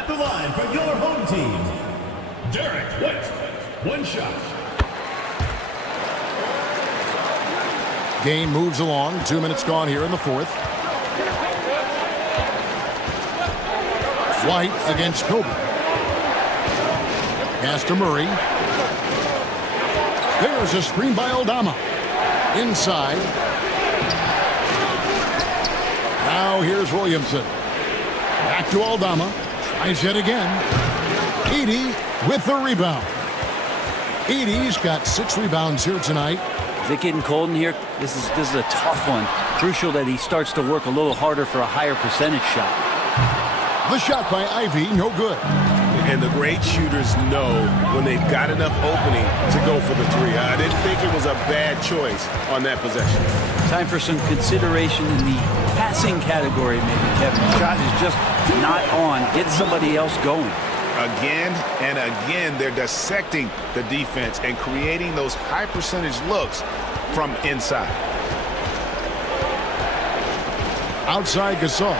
At the line for your home team, Derek White. One shot. Game moves along. 2 minutes gone here in the fourth. White against Kobe. Pass to Murray. There's a screen by Aldama. Inside. Now here's Williamson. Back to Aldama. Tries it again. Edey with the rebound. Edey's got 6 rebounds here tonight. Is it getting cold in here? This is a tough one. Crucial that he starts to work a little harder for a higher percentage shot. The shot by Ivy, no good. And the great shooters know when they've got enough opening to go for the three. I didn't think it was a bad choice on that possession. Time for some consideration in the passing category, maybe, Kevin. The shot is just not on. Get somebody else going. Again and again, they're dissecting the defense and creating those high percentage looks from inside. Outside Gasol.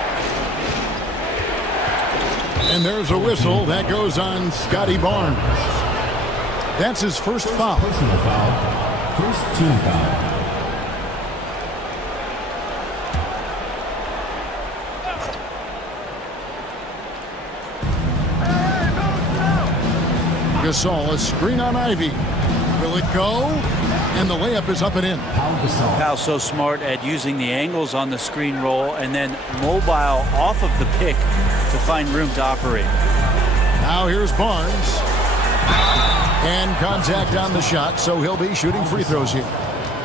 And there's a whistle that goes on Scotty Barnes. That's his first foul. Personal foul. First team foul. Gasol, a screen on Ivy. Will it go? And the layup is up and in. Powell's so smart at using the angles on the screen roll and then mobile off of the pick to find room to operate. Now here's Barnes. And contact on the shot, so he'll be shooting free throws here.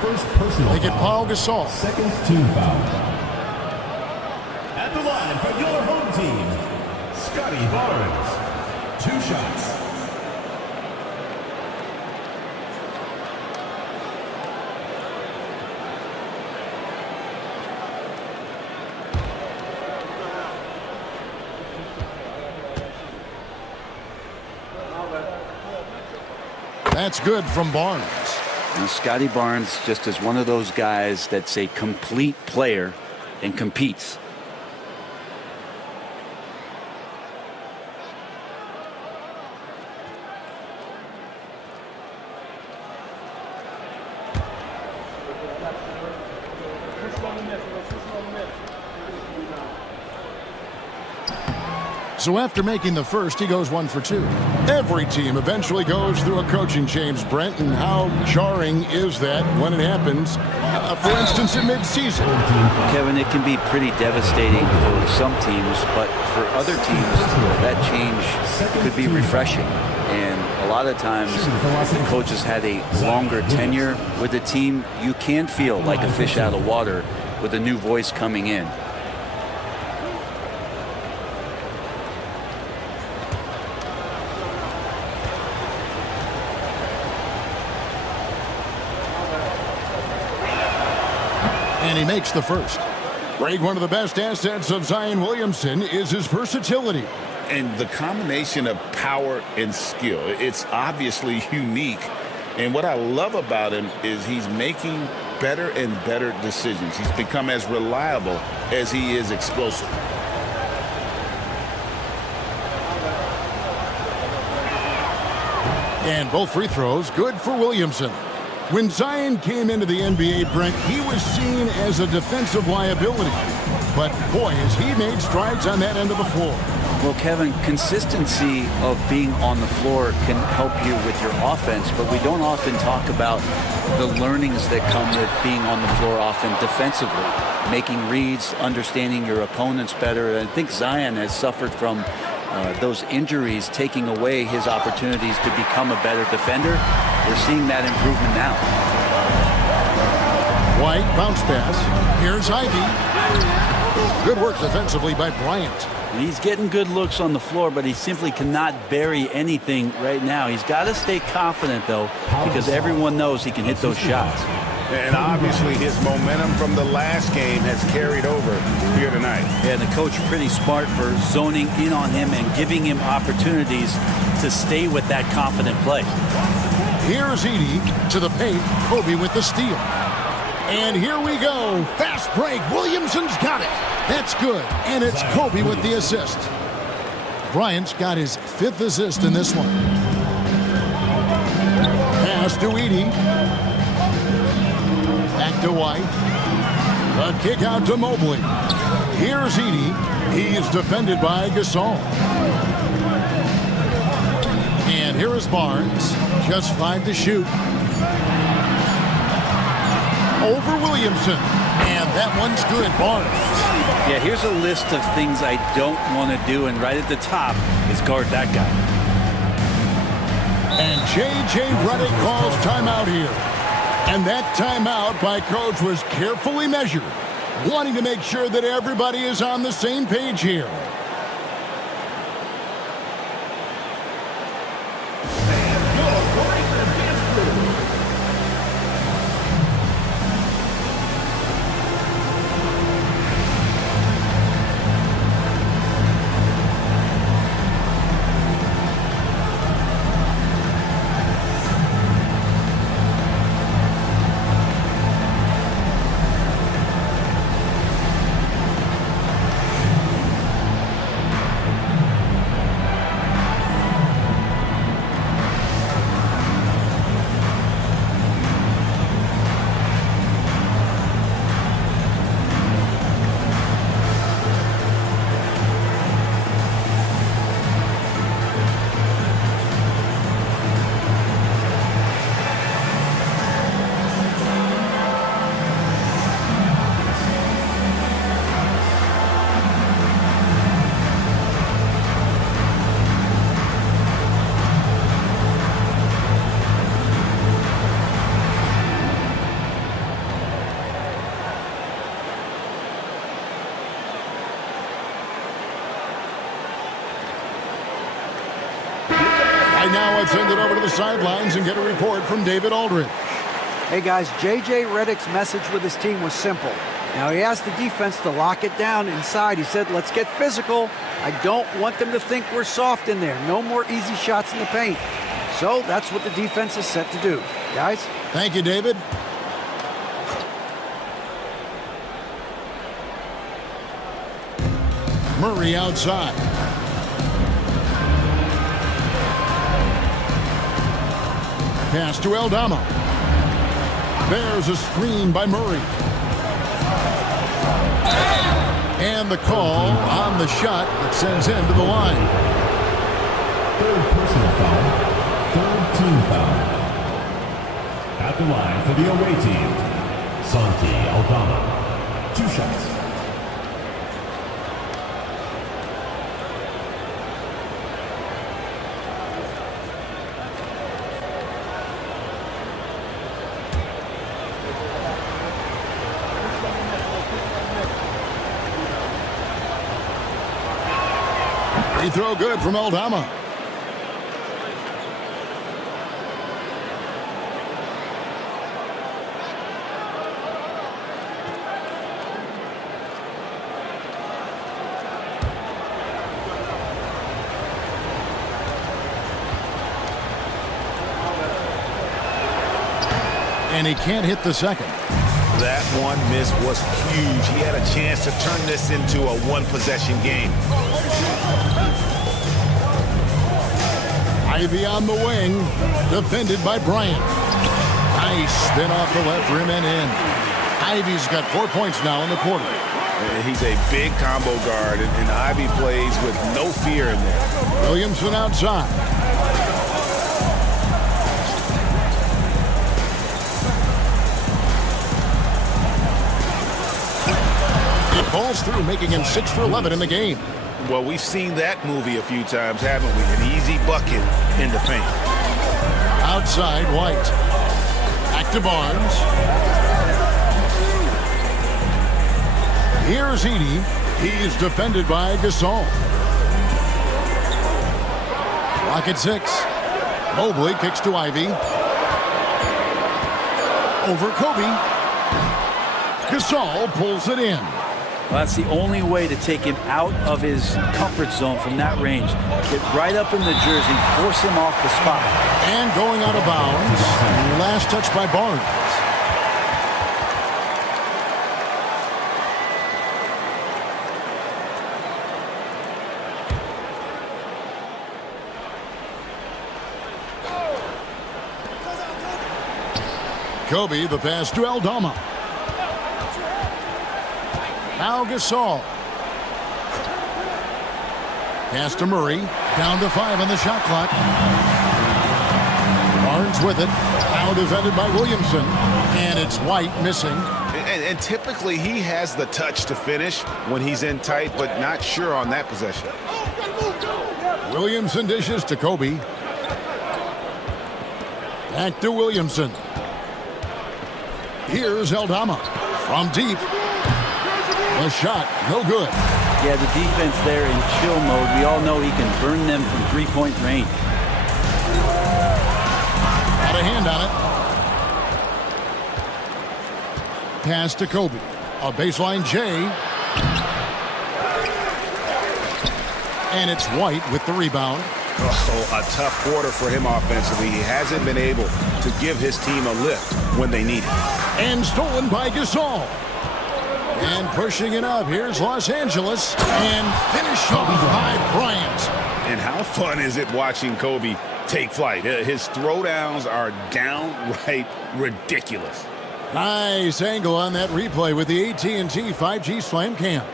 First personal They get foul. Paul Gasol. Second team foul. At the line for your home team, Scotty Barnes. 2 shots. That's good from Barnes. And Scotty Barnes just is one of those guys that's a complete player and competes. So after making the first, he goes 1 for 2. Every team eventually goes through a coaching change, Brent, and how jarring is that when it happens, for instance, in midseason? Kevin, it can be pretty devastating for some teams, but for other teams, that change could be refreshing. And a lot of times, if the coach has had a longer tenure with the team, you can feel like a fish out of water with a new voice coming in. And he makes the first. Greg, one of the best assets of Zion Williamson is his versatility. And the combination of power and skill, it's obviously unique. And what I love about him is he's making better and better decisions. He's become as reliable as he is explosive. And both free throws good for Williamson. When Zion came into the NBA, Brent, he was seen as a defensive liability. But boy, has he made strides on that end of the floor. Well, Kevin, consistency of being on the floor can help you with your offense, but we don't often talk about the learnings that come with being on the floor often defensively. Making reads, understanding your opponents better. And I think Zion has suffered from those injuries taking away his opportunities to become a better defender. We're seeing that improvement now. White, bounce pass. Here's Ivy. Good work defensively by Bryant. He's getting good looks on the floor, but he simply cannot bury anything right now. He's got to stay confident, though, because everyone knows he can hit those shots. And obviously his momentum from the last game has carried over here tonight. Yeah, the coach pretty smart for zoning in on him and giving him opportunities to stay with that confident play. Here's Edey to the paint. Kobe with the steal. And here we go. Fast break. Williamson's got it. That's good. And it's Kobe with the assist. Bryant's got his 5th assist in this one. Pass to Edey. Back to White. The kick out to Mobley. Here's Edey. He's defended by Gasol. And here is Barnes. Just 5 to shoot. Over Williamson. And that one's good. Barnes. Yeah, here's a list of things I don't want to do, and right at the top is guard that guy. And J.J. Redick calls timeout here. And that timeout by Coach was carefully measured, wanting to make sure that everybody is on the same page here. Now let's send it over to the sidelines and get a report from David Aldridge. Hey guys, J.J. Redick's message with his team was simple. Now he asked the defense to lock it down inside. He said, let's get physical. I don't want them to think we're soft in there. No more easy shots in the paint. So that's what the defense is set to do. Guys? Thank you, David. Murray outside. Pass to Aldama. There's a screen by Murray. And the call on the shot that sends him to the line. 3rd personal foul. 3rd team foul. At the line for the away team, Santi Aldama. 2 shots. Free throw good from Aldama. And he can't hit the second. That one miss was huge. He had a chance to turn this into a one-possession game. Ivy on the wing, defended by Bryant. Nice spin off the left rim and in. Ivy's got 4 points now in the quarter. He's a big combo guard, and Ivy plays with no fear in there. Williamson outside. It falls through, making him 6 for 11 in the game. Well, we've seen that movie a few times, haven't we? An easy bucket in the paint. Outside, White. Back to Barnes. Here's Edey. He's defended by Gasol. Clock at 6. Mobley kicks to Ivy. Over Kobe. Gasol pulls it in. Well, that's the only way to take him out of his comfort zone from that range. Get right up in the jersey, force him off the spot. And going out of bounds. Last touch by Barnes. Kobe, the pass to Aldama. Now Gasol. Pass to Murray. Down to 5 on the shot clock. Barnes with it. Now defended by Williamson. And it's White missing. And typically he has the touch to finish when he's in tight, but not sure on that possession. Williamson dishes to Kobe. Back to Williamson. Here's Aldama from deep. The shot, no good. Yeah, the defense there in chill mode. We all know he can burn them from three-point range. Got a hand on it. Pass to Kobe. A baseline J. And it's White with the rebound. Oh, a tough quarter for him offensively. He hasn't been able to give his team a lift when they need it. And stolen by Gasol. And pushing it up. Here's Los Angeles. And finished off by Bryant. And how fun is it watching Kobe take flight? His throwdowns are downright ridiculous. Nice angle on that replay with the AT&T 5G Slam Cam.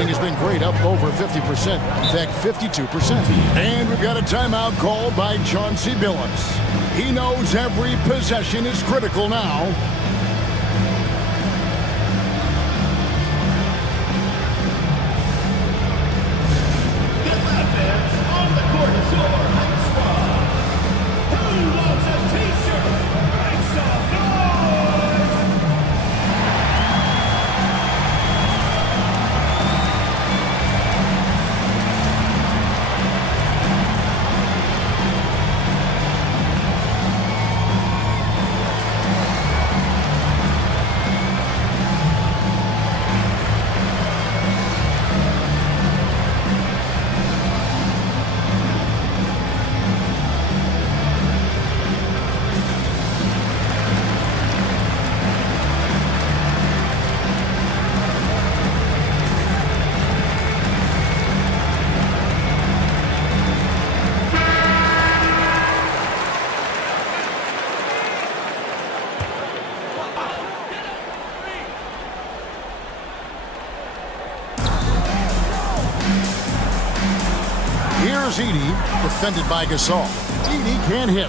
Has been great, up over 50%. In fact, 52%. And we've got a timeout called by Chauncey Billups. He knows every possession is critical now. On the court is your Hike Squad. Who wants a t-shirt? Make some noise! Here's Edey, defended by Gasol. Edey can't hit.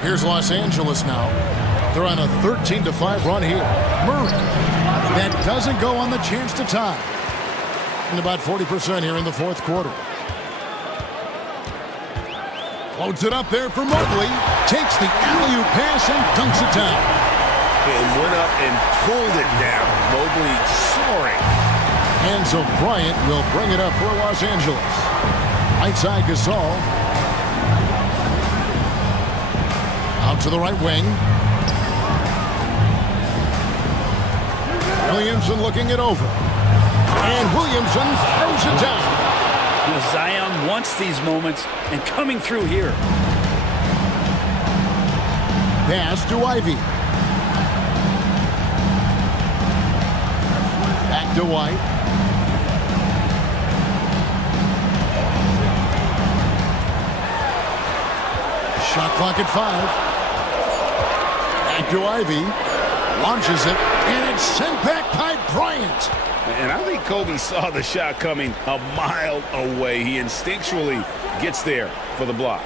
Here's Los Angeles now. They're on a 13-5 run here. Murray. That doesn't go on the chance to tie. And about 40% here in the fourth quarter. Floats it up there for Mobley. Takes the alley-oop pass and dunks it down. And went up and pulled it down. Mobley soaring. And so Bryant will bring it up for Los Angeles. Right side Gasol. Out to the right wing. Williamson looking it over. And Williamson throws it down. Zion wants these moments and coming through here. Pass to Ivy. Back to White. Shot clock at 5. Back to Ivy. Launches it. And it's sent back by Bryant. And I think Kobe saw the shot coming a mile away. He instinctually gets there for the block.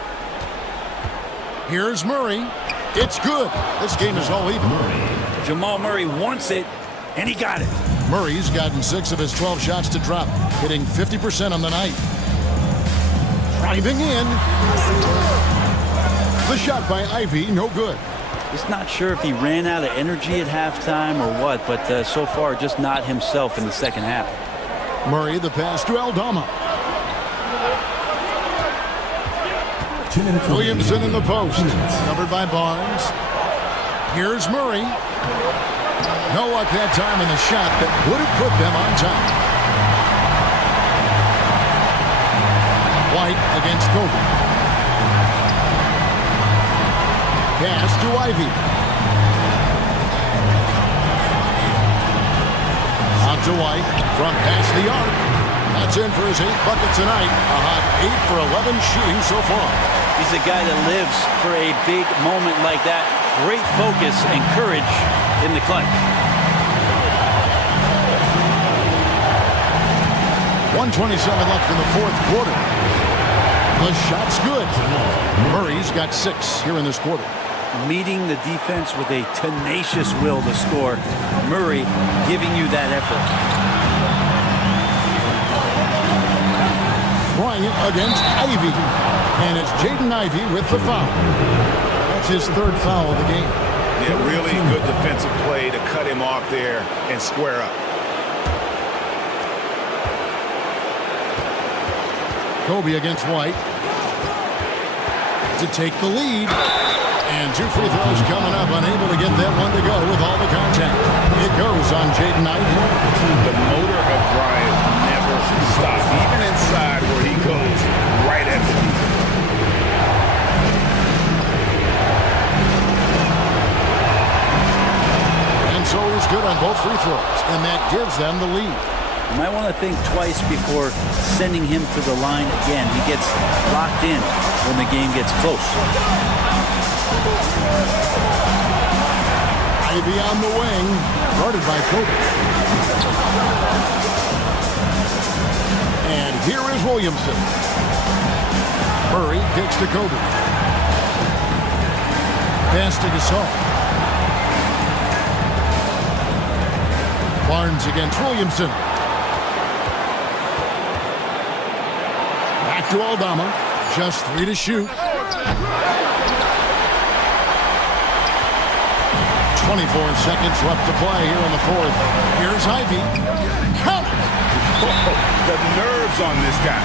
Here's Murray. It's good. This game is all even. Jamal Murray wants it, and he got it. Murray's gotten 6 of his 12 shots to drop, hitting 50% on the night. Driving in. The shot by Ivy, no good. Just not sure if he ran out of energy at halftime or what, but so far just not himself in the second half. Murray, the pass to Aldama. 2 minutes. Williamson in the post, covered by Barnes. Here's Murray. No luck that time in the shot that would have put them on top. White against Kobe. Pass to Ivy. Out to White from past the arc. That's in for his 8th bucket tonight. A hot 8 for 11 shooting so far. He's a guy that lives for a big moment like that. Great focus and courage in the clutch. 1:27 left in the fourth quarter. The shot's good. Murray's got 6 here in this quarter. Meeting the defense with a tenacious will to score. Murray giving you that effort. Bryant against Ivy. And it's Jaden Ivey with the foul. That's his 3rd foul of the game. Yeah, really good defensive play to cut him off there and square up. Kobe against White to take the lead. And 2 free throws coming up, unable to get that one to go with all the contact. It goes on Jaden Ivey. The motor of Bryant never stops, even inside where he goes right at the defense. And so he's good on both free throws, and that gives them the lead. You might want to think twice before sending him to the line again. He gets locked in when the game gets close. Ivy on the wing, guarded by Kobe. And here is Williamson. Murray kicks to Kobe. Pass to Gasol. Barnes against Williamson. Back to Aldama. Just 3 to shoot. 24 seconds left to play here in the fourth. Here's Ivy. Count it! Oh, the nerves on this guy.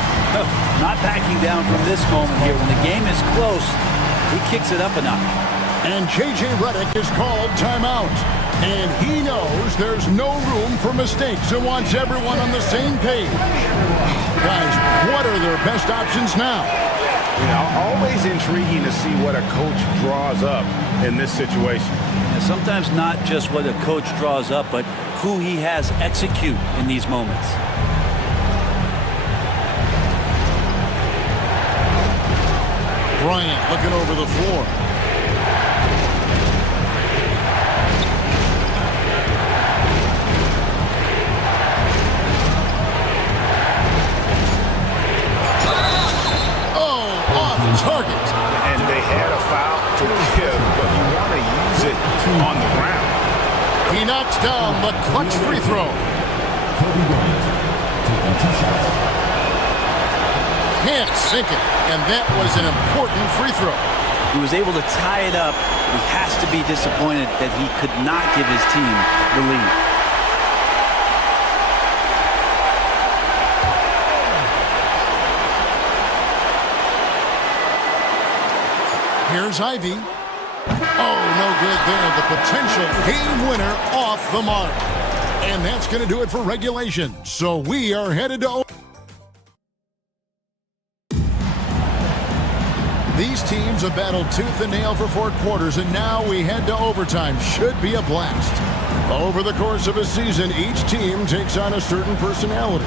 Not backing down from this moment here. When the game is close, he kicks it up a notch. And J.J. Redick is called timeout. And he knows there's no room for mistakes and wants everyone on the same page. Guys, what are their best options now? You know, always intriguing to see what a coach draws up in this situation. And sometimes not just what a coach draws up, but who he has execute in these moments. Bryant looking over the floor. Target. And they had a foul to give, but you want to use it on the ground. He knocks down the clutch free throw. Kobe Bryant taking 2 shots. Can't sink it, and that was an important free throw. He was able to tie it up. He has to be disappointed that he could not give his team the lead. Here's Ivy. Oh, no good there. The potential game winner off the mark. And that's going to do it for regulation. So we are headed to... These teams have battled tooth and nail for 4 quarters, and now we head to overtime. Should be a blast. Over the course of a season, each team takes on a certain personality.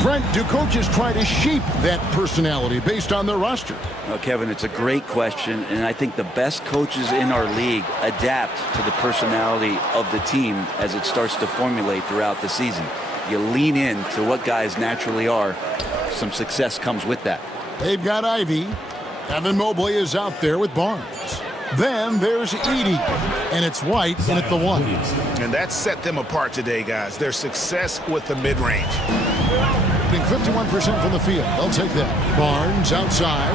Brent, do coaches try to shape that personality based on their roster? Well, Kevin, it's a great question, and I think the best coaches in our league adapt to the personality of the team as it starts to formulate throughout the season. You lean in to what guys naturally are. Some success comes with that. They've got Ivy. Evan Mobley is out there with Barnes. Then there's Edey, and it's White in at the 1. And that set them apart today, guys. Their success with the mid-range. Being 51% from the field. They'll take that. Barnes outside.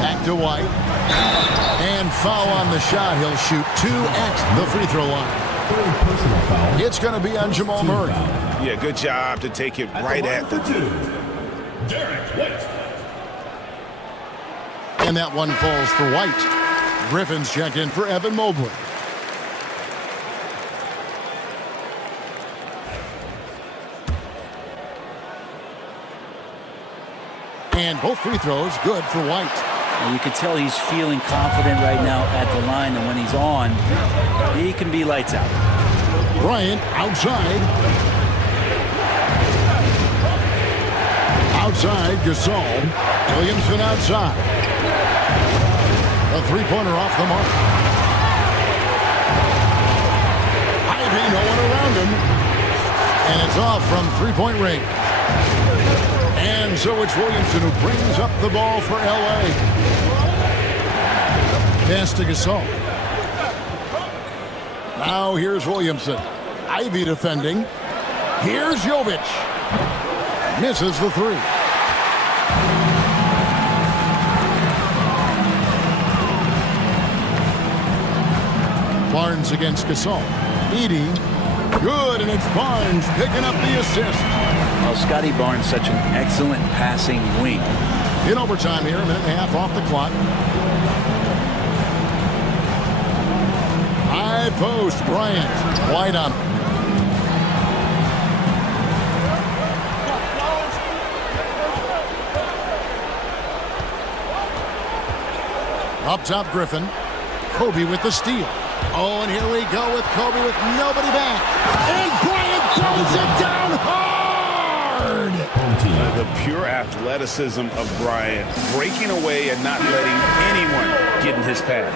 Back to White. And foul on the shot. He'll shoot 2 at the free throw line. Personal foul. It's going to be on Jamal Murray. Yeah, good job to take it right at the dude. Derek White. And that one falls for White. Griffin's checked in for Evan Mobley. And both free throws good for White. And you can tell he's feeling confident right now at the line, and when he's on, he can be lights out. Bryant outside. Outside, Gasol. Williamson outside. A three-pointer off the mark. Ivy, no one around him. And it's off from three-point range. And so it's Williamson who brings up the ball for L.A. Pass to Gasol. Now here's Williamson. Ivy defending. Here's Jovic. Misses the three. Barnes against Gasol. Edey. Good, and it's Barnes picking up the assist. Well, Scotty Barnes, such an excellent passing wing. In overtime here, a minute and a half off the clock. High post, Bryant. Wide on. Up top, Griffin. Kobe with the steal. Oh, and here we go with Kobe with nobody back. And Bryant throws it down hard. The pure athleticism of Bryant, breaking away and not letting anyone get in his path.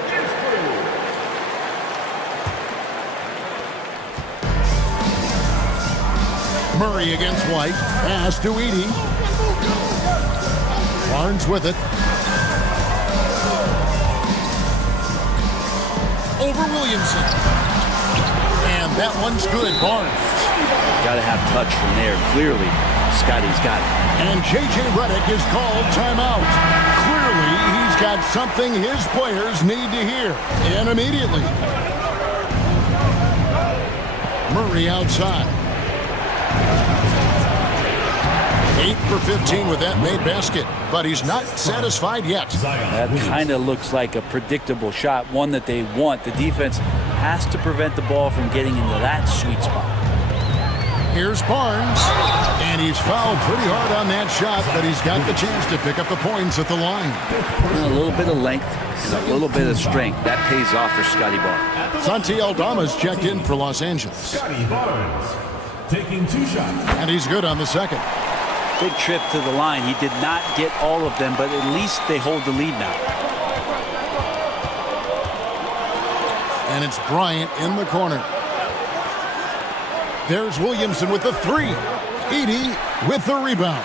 Murray against White. Pass to Edey. Barnes with it. Over Williamson. And that one's good. Barnes. Got to have touch from there. Clearly, Scotty's got it. And J.J. Redick is called timeout. Clearly, he's got something his players need to hear. And immediately. Murray outside. 8 for 15 with that made basket. But he's not satisfied yet. That kind of looks like a predictable shot, one that they want. The defense has to prevent the ball from getting into that sweet spot. Here's Barnes. And he's fouled pretty hard on that shot, but he's got the chance to pick up the points at the line. A little bit of length and a little bit of strength. That pays off for Scotty Barnes. Santi Aldama's checked in for Los Angeles. Scotty Barnes taking 2 shots. And he's good on the second. Big trip to the line. He did not get all of them, but at least they hold the lead now. And it's Bryant in the corner. There's Williamson with the three. Edey with the rebound.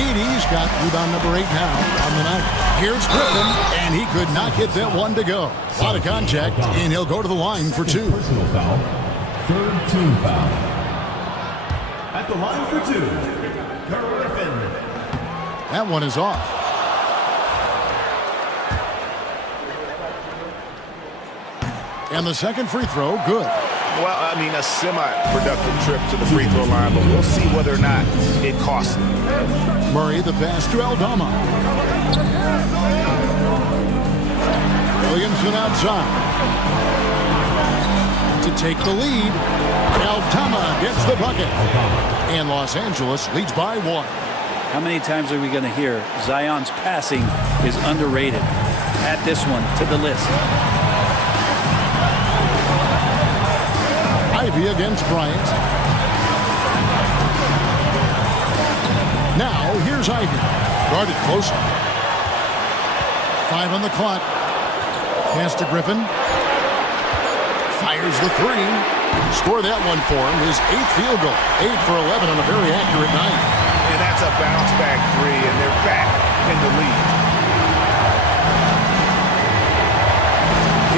Edey's got rebound number 8 now on the night. Here's Griffin, and he could not get that one to go. A lot of contact, and he'll go to the line for 2. Personal foul. 3rd team foul. At the line for 2, Griffin. That one is off. And the second free throw, good. Well, I mean, a semi-productive trip to the free throw line, but we'll see whether or not it costs him. Murray the pass to Aldama. Williamson outside. To take the lead, Aldama gets the bucket. And Los Angeles leads by 1. How many times are we going to hear Zion's passing is underrated? Add this one to the list. Ivy against Bryant. Now, here's Ivy. Guarded closely. 5 on the clock. Pass to Griffin. Fires the 3. Score that one for him. His 8th field goal. 8 for 11 on a very accurate night. And that's a bounce-back 3, and they're back in the lead.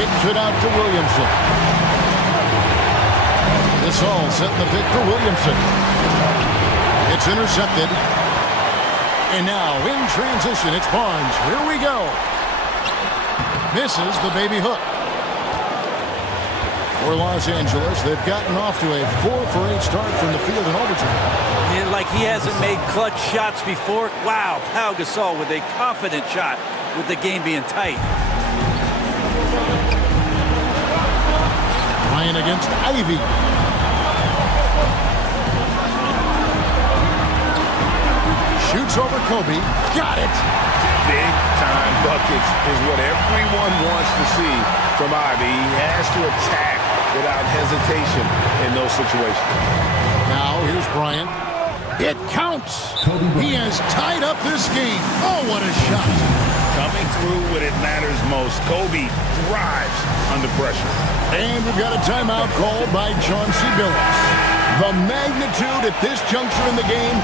Kicks it out to Williamson. This all setting the pick for Williamson. It's intercepted. And now in transition, it's Barnes. Here we go. Misses the baby hook. For Los Angeles, they've gotten off to a 4 for 8 start from the field in overtime. Yeah, like he hasn't made clutch shots before. Wow, Pau Gasol with a confident shot with the game being tight. Ryan against Ivy. Shoots over Kobe. Got it. Big-time buckets is what everyone wants to see from Ivy. He has to attack without hesitation in those situations. Now here's Bryant. It counts. Kobe He has tied up this game. Oh, what a shot. Coming through when it matters most. Kobe thrives under pressure. And we've got a timeout called by Chauncey Billups. The magnitude at this juncture in the game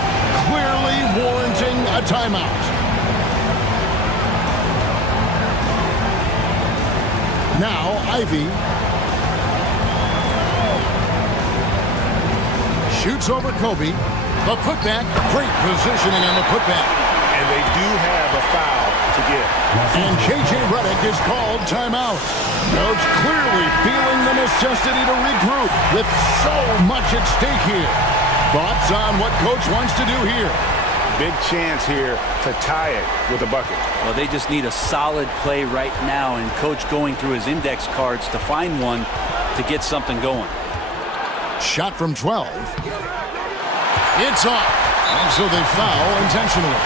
clearly warranting a timeout. Now, Ivy shoots over Kobe. The putback, great positioning on the putback. And they do have a foul to get. And J.J. Redick is called timeout. Coach clearly feeling the necessity to regroup with so much at stake here. Thoughts on what Coach wants to do here? Big chance here to tie it with a bucket. Well, they just need a solid play right now, and Coach going through his index cards to find one to get something going. Shot from 12. It's off. And so they foul intentionally.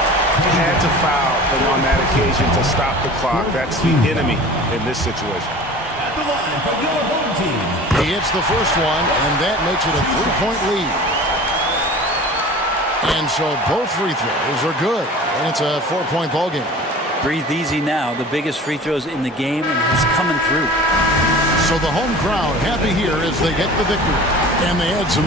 They had to foul him on that occasion to stop the clock. That's the enemy in this situation. At the line for your home team. He hits the first one, and that makes it a 3-point lead. And so both free throws are good. And it's a 4-point ball game. Breathe easy now. The biggest free throws in the game, and he's coming through. So the home crowd happy here as they get the victory. And they had some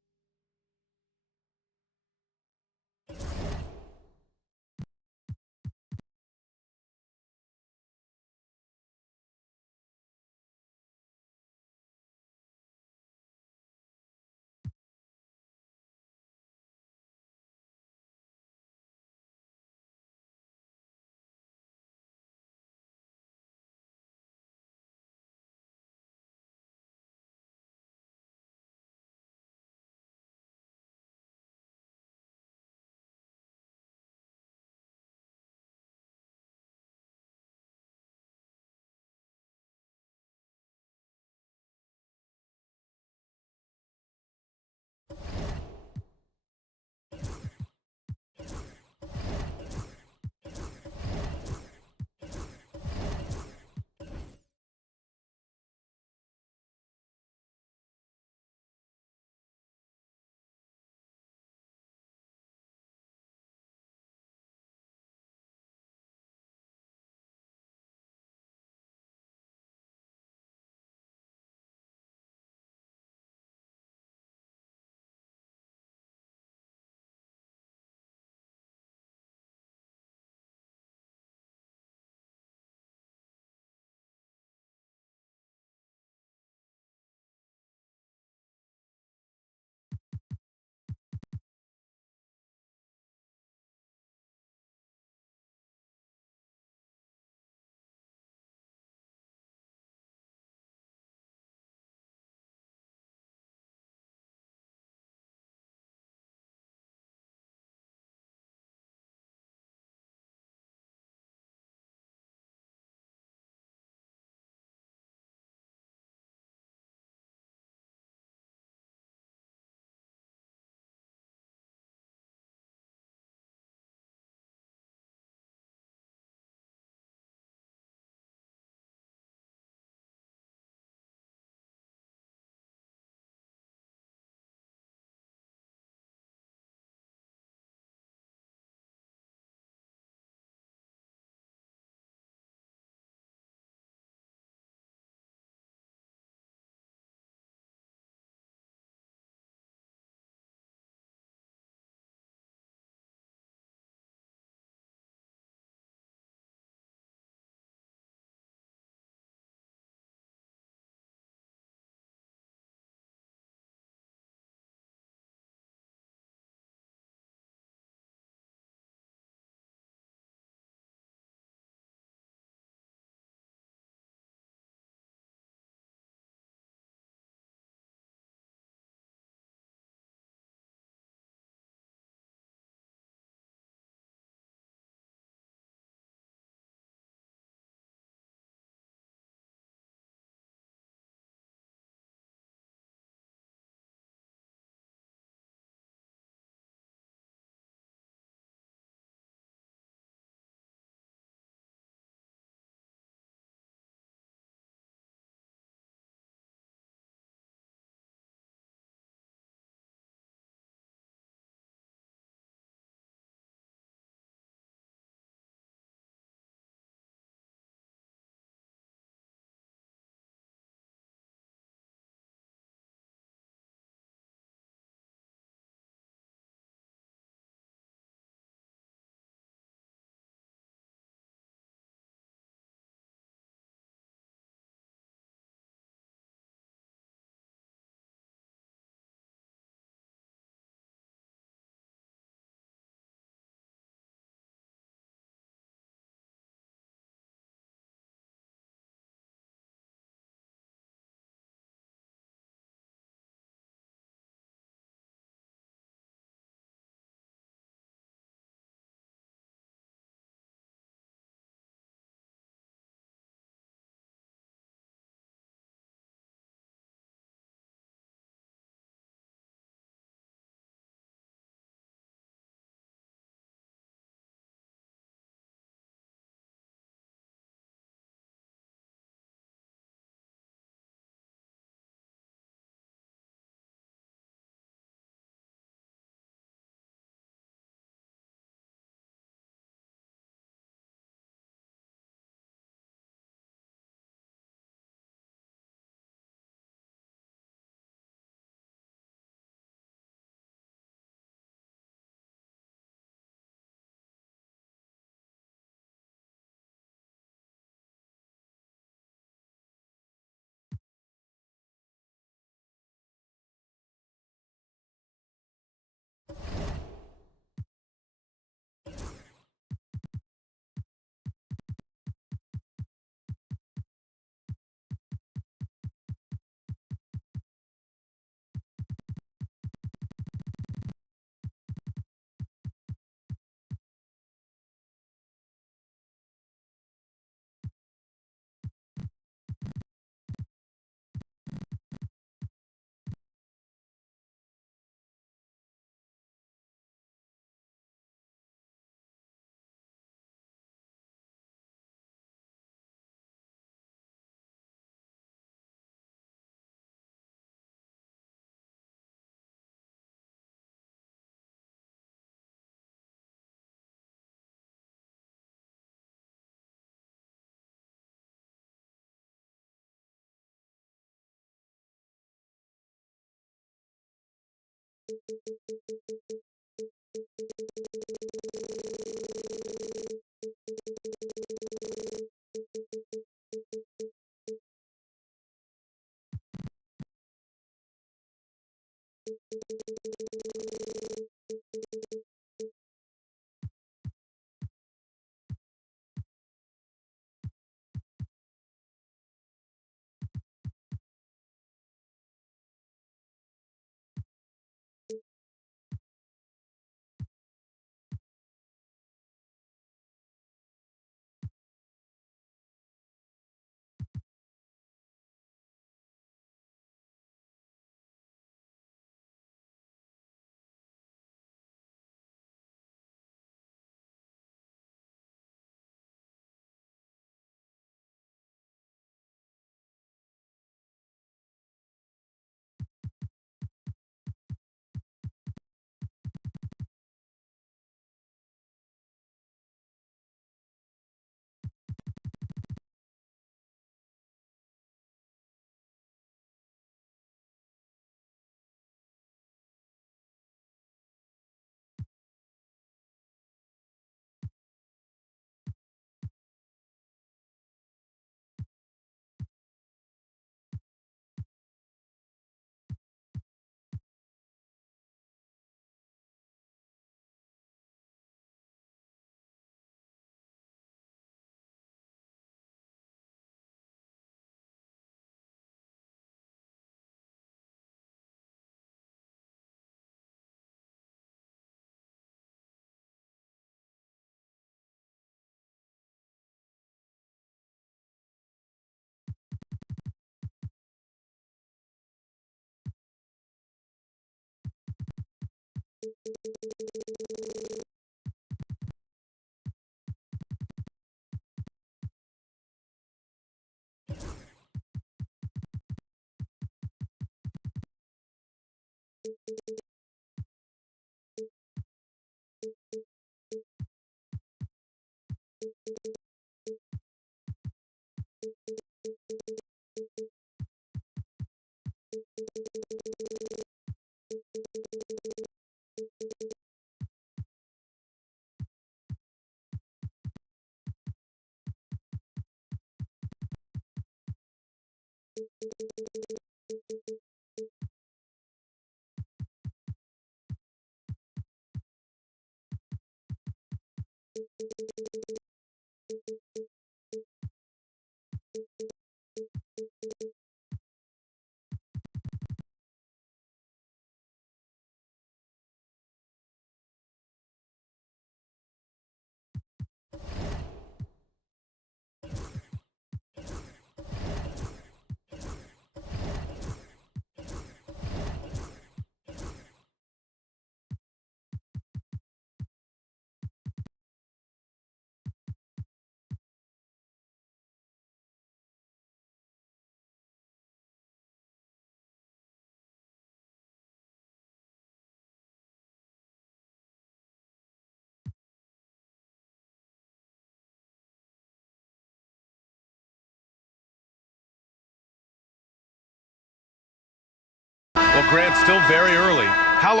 Well, Grant, still very early. How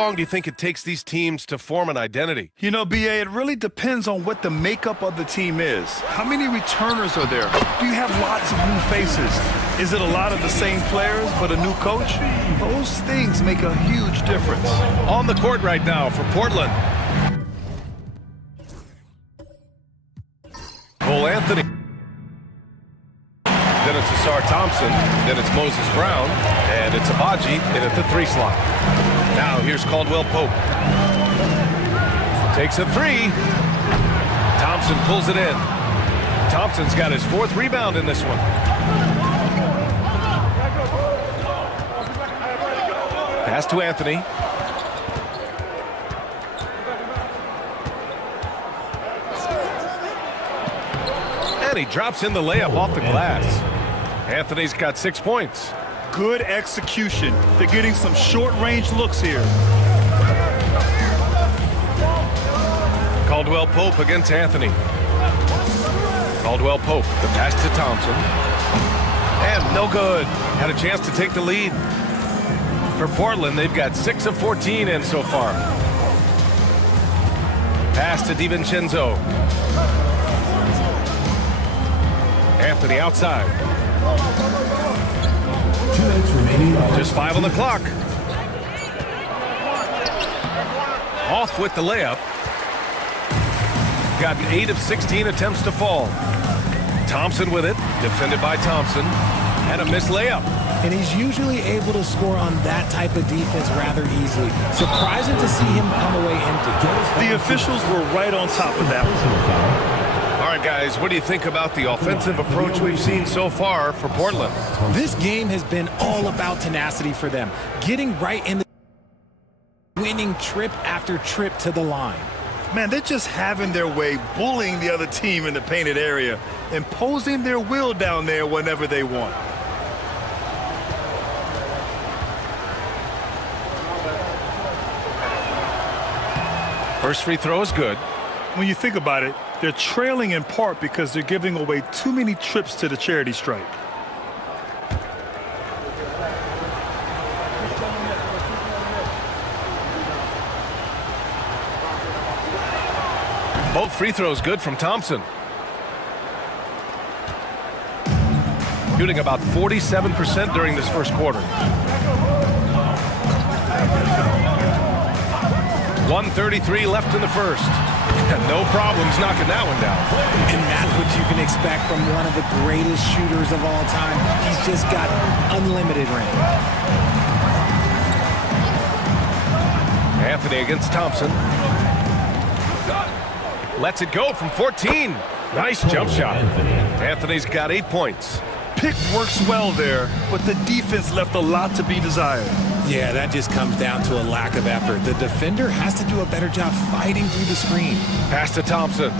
long do you think it takes these teams to form an identity? You know, BA, it really depends on what the makeup of the team is. How many returners are there? Do you have lots of new faces? Is it a lot of the same players but a new coach? Those things make a huge difference. On the court right now for Portland. Cole Anthony. Then it's Asar Thompson. Then it's Moses Brown. And it's Abaji in at the 3 slot. Now here's Caldwell Pope. Takes a 3. Thompson pulls it in. Thompson's got his 4th rebound in this one. Pass to Anthony. And he drops in the layup off the glass. Anthony's got 6 points. Good execution. They're getting some short-range looks here. Caldwell Pope against Anthony. Caldwell Pope, the pass to Thompson. And no good. Had a chance to take the lead. For Portland, they've got 6 of 14 in so far. Pass to DiVincenzo. Anthony outside. 2 minutes remaining. Just 5 on the clock. Off with the layup. Gotten 8 of 16 attempts to fall. Thompson with it. Defended by Thompson. And a missed layup. And he's usually able to score on that type of defense rather easily. Surprising to see him come away empty. The officials were right on top of that one. All right, guys, what do you think about the offensive approach we've seen so far for Portland? This game has been all about tenacity for them. Getting right in the winning trip after trip to the line. Man, they're just having their way, bullying the other team in the painted area, imposing their will down there whenever they want. First free throw is good. When you think about it, they're trailing in part because they're giving away too many trips to the charity stripe. Both free throws good from Thompson. Shooting about 47% during this first quarter. 1:33 left in the first. No problems knocking that one down. And that's what you can expect from one of the greatest shooters of all time. He's just got unlimited range. Anthony against Thompson. Lets it go from 14. Nice jump shot. Anthony's got 8 points. Pick works well there, but the defense left a lot to be desired. Yeah, that just comes down to a lack of effort. The defender has to do a better job fighting through the screen. Pass to Thompson.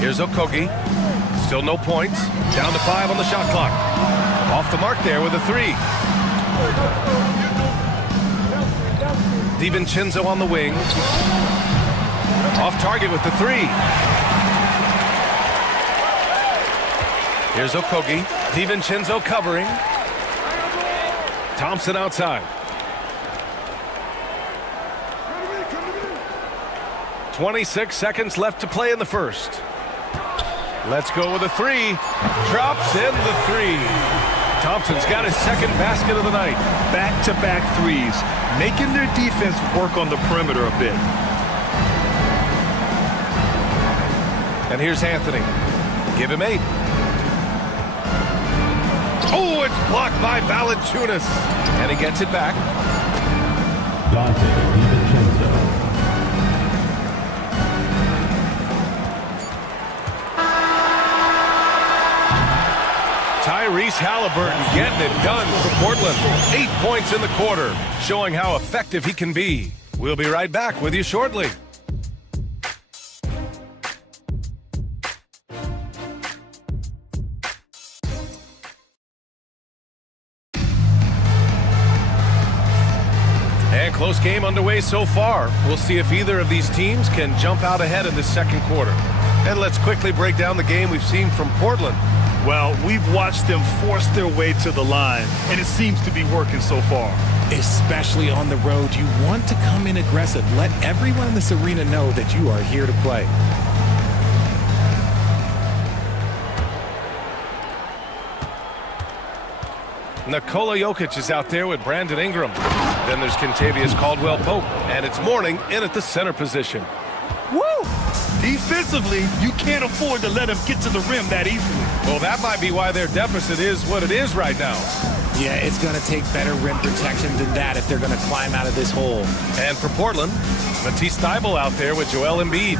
Here's Okogie. Still no points. Down to 5 on the shot clock. Off the mark there with a 3. DiVincenzo on the wing. Off target with the 3. Here's Okogie. DiVincenzo covering. Thompson outside. 26 seconds left to play in the first. Let's go with a 3. Drops in the 3. Thompson's got his second basket of the night. Back-to-back threes, making their defense work on the perimeter a bit. And here's Anthony. Give him 8. Oh, it's blocked by Valanciunas. And he gets it back. Dante DiVincenzo. Tyrese Halliburton getting it done for Portland. 8 points in the quarter, showing how effective he can be. We'll be right back with you shortly. And close game underway so far. We'll see if either of these teams can jump out ahead in this second quarter. And let's quickly break down the game we've seen from Portland. Well, we've watched them force their way to the line, and it seems to be working so far. Especially on the road, you want to come in aggressive. Let everyone in this arena know that you are here to play. Nikola Jokic is out there with Brandon Ingram. Then there's Kentavious Caldwell-Pope, and it's Mourning in at the center position. Woo! Defensively, you can't afford to let them get to the rim that easily. Well, that might be why their deficit is what it is right now. Yeah, it's going to take better rim protection than that if they're going to climb out of this hole. And for Portland, Matisse Thybulle out there with Joel Embiid.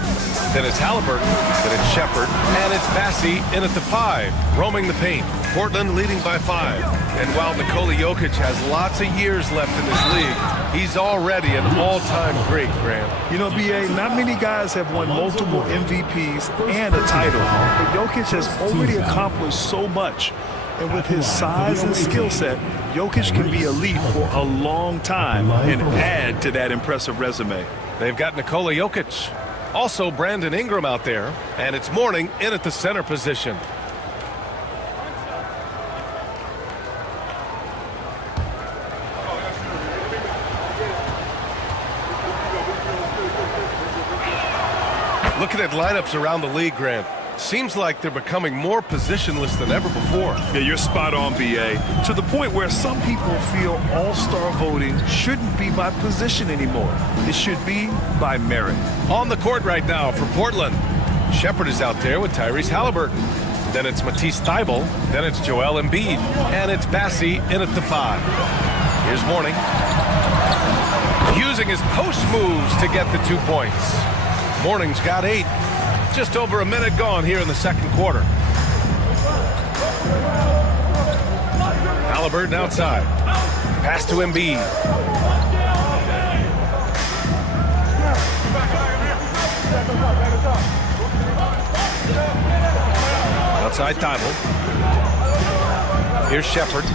Then it's Halliburton, then it's Shepard, and it's Bassey in at the 5, roaming the paint. Portland leading by 5. And while Nikola Jokic has lots of years left in this league, he's already an all-time great, Grant. You know, B.A., not many guys have won multiple MVPs and a title, but Jokic has already accomplished so much. And with his size and skill set, Jokic can be elite for a long time and add to that impressive resume. They've got Nikola Jokic. Also Brandon Ingram out there. And it's Mourning in at the center position. Looking at lineups around the league, Grant, seems like they're becoming more positionless than ever before. Yeah, you're spot on, B.A. To the point where some people feel all-star voting shouldn't be by position anymore. It should be by merit. On the court right now for Portland. Shepard is out there with Tyrese Halliburton. Then it's Matisse Thybulle. Then it's Joel Embiid. And it's Bassi in at the 5. Here's Mourning. Using his post moves to get the 2 points. Mourning's got 8. Just over a minute gone here in the second quarter. Halliburton outside. Pass to Embiid. Outside Thybulle. Here's Shepard.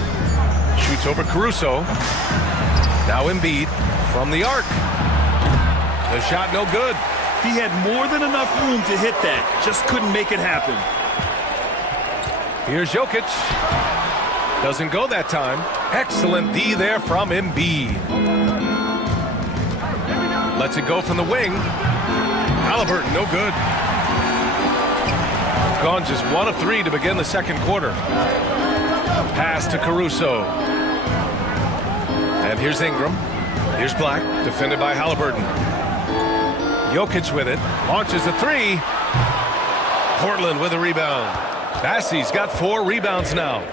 Shoots over Caruso. Now Embiid from the arc. The shot no good. He had more than enough room to hit that. Just couldn't make it happen. Here's Jokic. Doesn't go that time. Excellent D there from Embiid. Lets it go from the wing. Halliburton, no good. Gone just 1 of 3 to begin the second quarter. Pass to Caruso. And here's Ingram. Here's Black, defended by Halliburton. Jokic with it, launches a 3. Portland with a rebound. Bassi's got 4 rebounds now.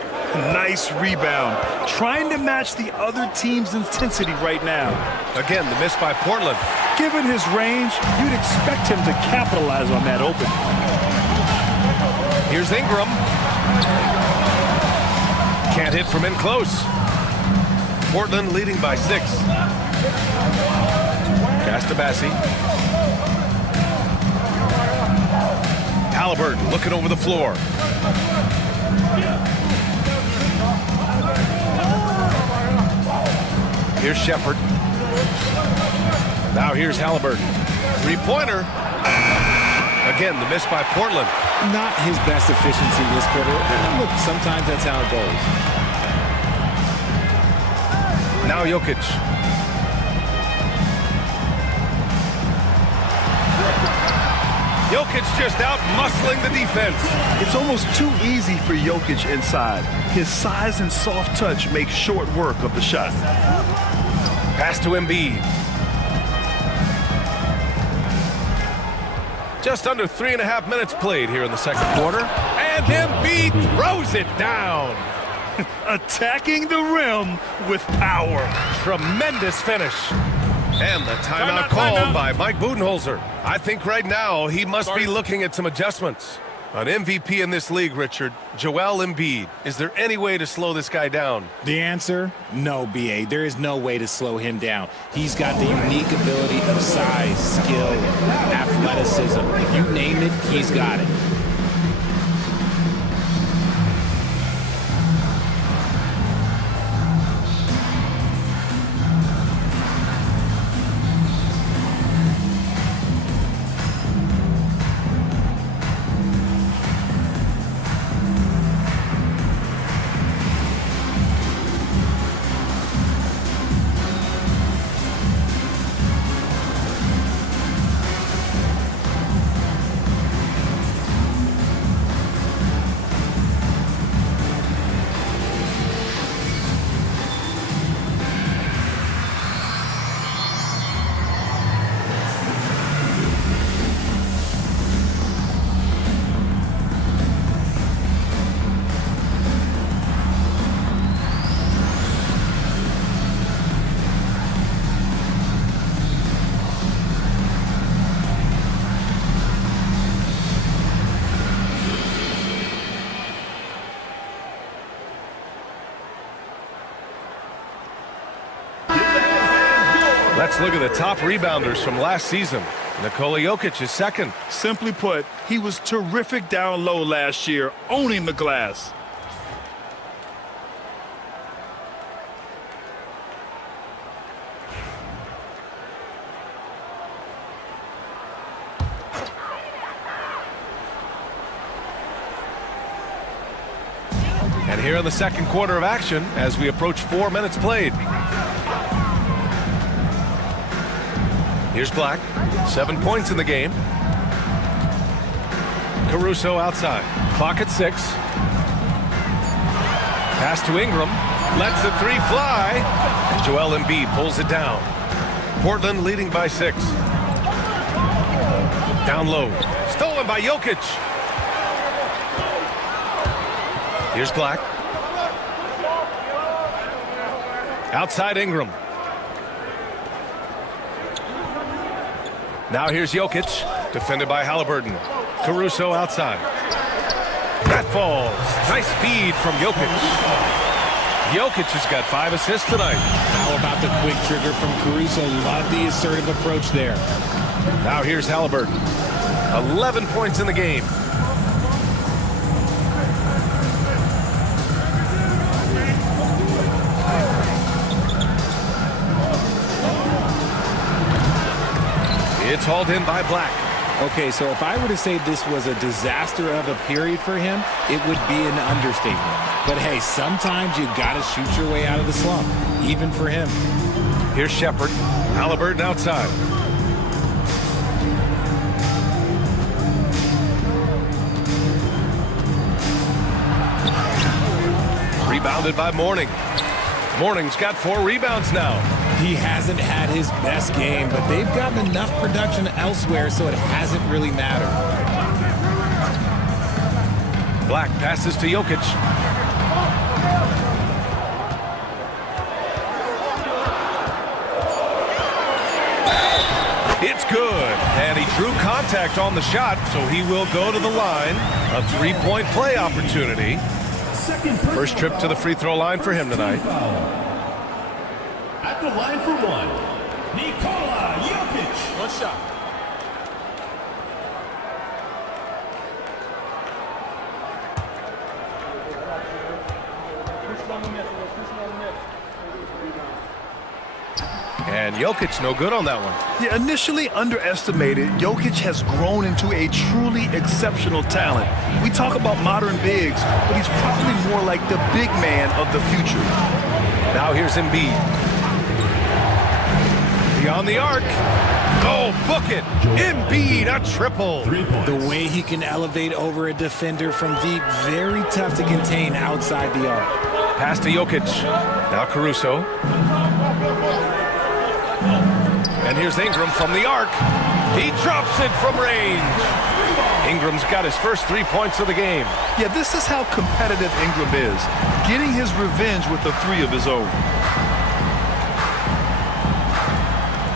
Nice rebound. Trying to match the other team's intensity right now. Again, the miss by Portland. Given his range, you'd expect him to capitalize on that open. Here's Ingram. Can't hit from in close. Portland leading by 6. Pass to Bassi. Halliburton looking over the floor. Here's Shepard. Now here's Halliburton. 3-pointer. Again, the miss by Portland. Not his best efficiency this quarter. Look, sometimes that's how it goes. Now Jokic. Jokic just out muscling the defense. It's almost too easy for Jokic inside. His size and soft touch make short work of the shot. Pass to Embiid. Just under 3.5 minutes played here in the second quarter. And Embiid throws it down. Attacking the rim with power. Tremendous finish. And the timeout called by Mike Budenholzer. I think right now he must be looking at some adjustments. An MVP in this league, Richard, Joel Embiid. Is there any way to slow this guy down? The answer? No, B.A. There is no way to slow him down. He's got the unique ability of size, skill, athleticism. You name it, he's got it. Let's look at the top rebounders from last season. Nikola Jokic is second. Simply put, he was terrific down low last year, owning the glass. And here in the second quarter of action, as we approach 4 minutes played. Here's Black, 7 points in the game. Caruso outside, clock at 6. Pass to Ingram, lets the three fly. And Joel Embiid pulls it down. Portland leading by 6. Down low, stolen by Jokic. Here's Black. Outside Ingram. Now here's Jokic, defended by Halliburton. Caruso outside. That falls. Nice feed from Jokic. Jokic has got 5 assists tonight. How about the quick trigger from Caruso? Love the assertive approach there. Now here's Halliburton. 11 points in the game. It's hauled in by Black. Okay, so if I were to say this was a disaster of a period for him, it would be an understatement. But hey, sometimes you gotta shoot your way out of the slump, even for him. Here's Shepherd. Halliburton outside. Rebounded by Mourning. Mourning's got 4 rebounds now. He hasn't had his best game, but they've gotten enough production elsewhere, so it hasn't really mattered. Black passes to Jokic. It's good, and he drew contact on the shot, so he will go to the line. A 3-point play opportunity. First trip to the free throw line for him tonight. At the line for 1, Nikola Jokic. One shot. And Jokic no good on that one. Yeah, initially underestimated, Jokic has grown into a truly exceptional talent. We talk about modern bigs, but he's probably more like the big man of the future. Now here's Embiid. Beyond the arc. Oh, book it. Embiid, a triple. 3 points. The way he can elevate over a defender from deep, very tough to contain outside the arc. Pass to Jokic. Now Caruso. And here's Ingram from the arc. He drops it from range. Ingram's got his first 3 points of the game. Yeah, this is how competitive Ingram is, getting his revenge with a 3 of his own.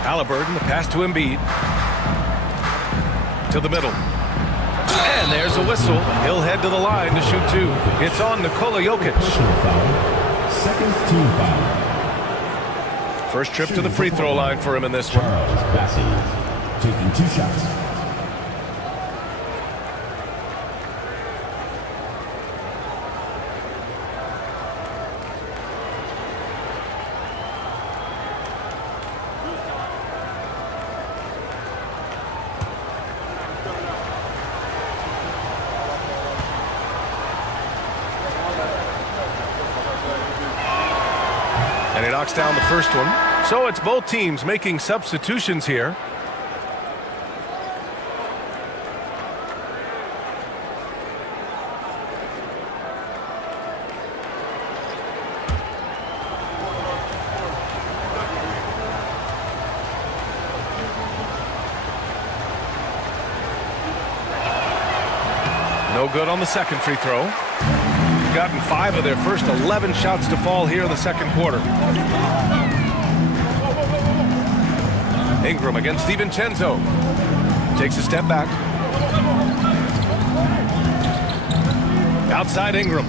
Halliburton, the pass to Embiid. To the middle. And there's a whistle. He'll head to the line to shoot 2. It's on Nikola Jokic. Personal foul. Second team foul. First trip to the free throw line for him in this one. Charles Bassey taking 2 shots. And he knocks down the first one. So it's both teams making substitutions here. No good on the second free throw. Gotten 5 of their first 11 shots to fall here in the second quarter. Ingram against DiVincenzo. Takes a step back. Outside Ingram.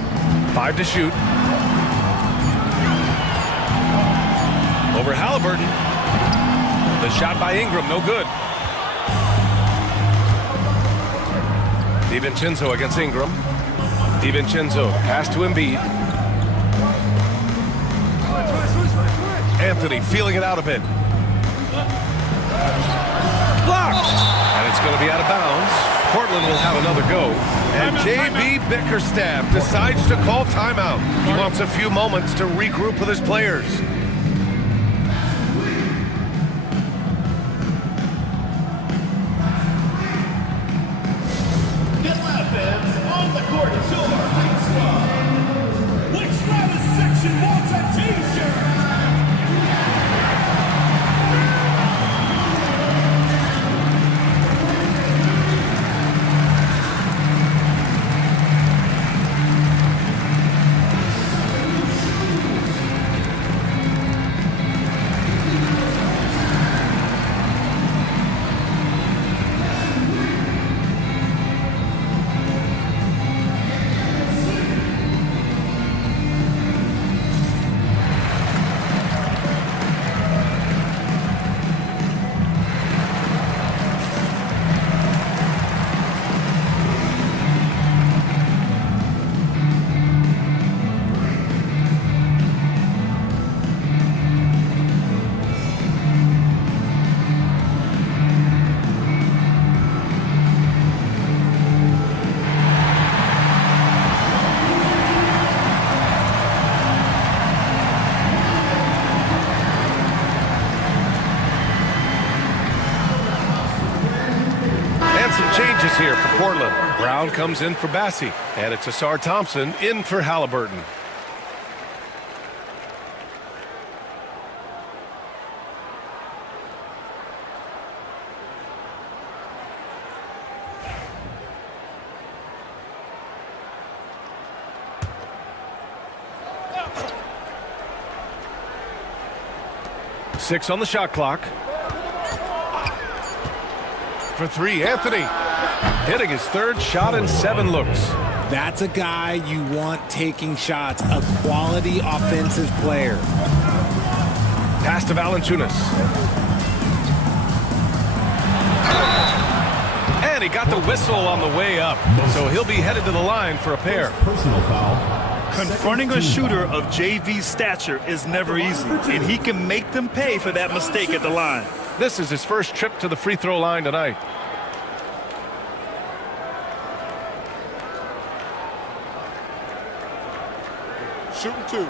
5 to shoot. Over Halliburton. The shot by Ingram, no good. DiVincenzo against Ingram. DiVincenzo, pass to Embiid. Anthony feeling it out a bit. Blocked! And it's going to be out of bounds. Portland will have another go. And J.B. Bickerstaff decides to call timeout. He wants a few moments to regroup with his players. On the court is your home squad. Which Travis section wants a t-shirt? Changes here for Portland. Brown comes in for Bassey, and it's Asar Thompson in for Halliburton. Six on the shot clock. For three, Anthony. Hitting his third shot in 7 looks. That's a guy you want taking shots, a quality offensive player. Pass to Valanciunas. And he got the whistle on the way up, so he'll be headed to the line for a pair. Personal foul. Confronting a shooter of JV's stature is never easy, and he can make them pay for that mistake at the line. This is his first trip to the free throw line tonight. Shooting 2.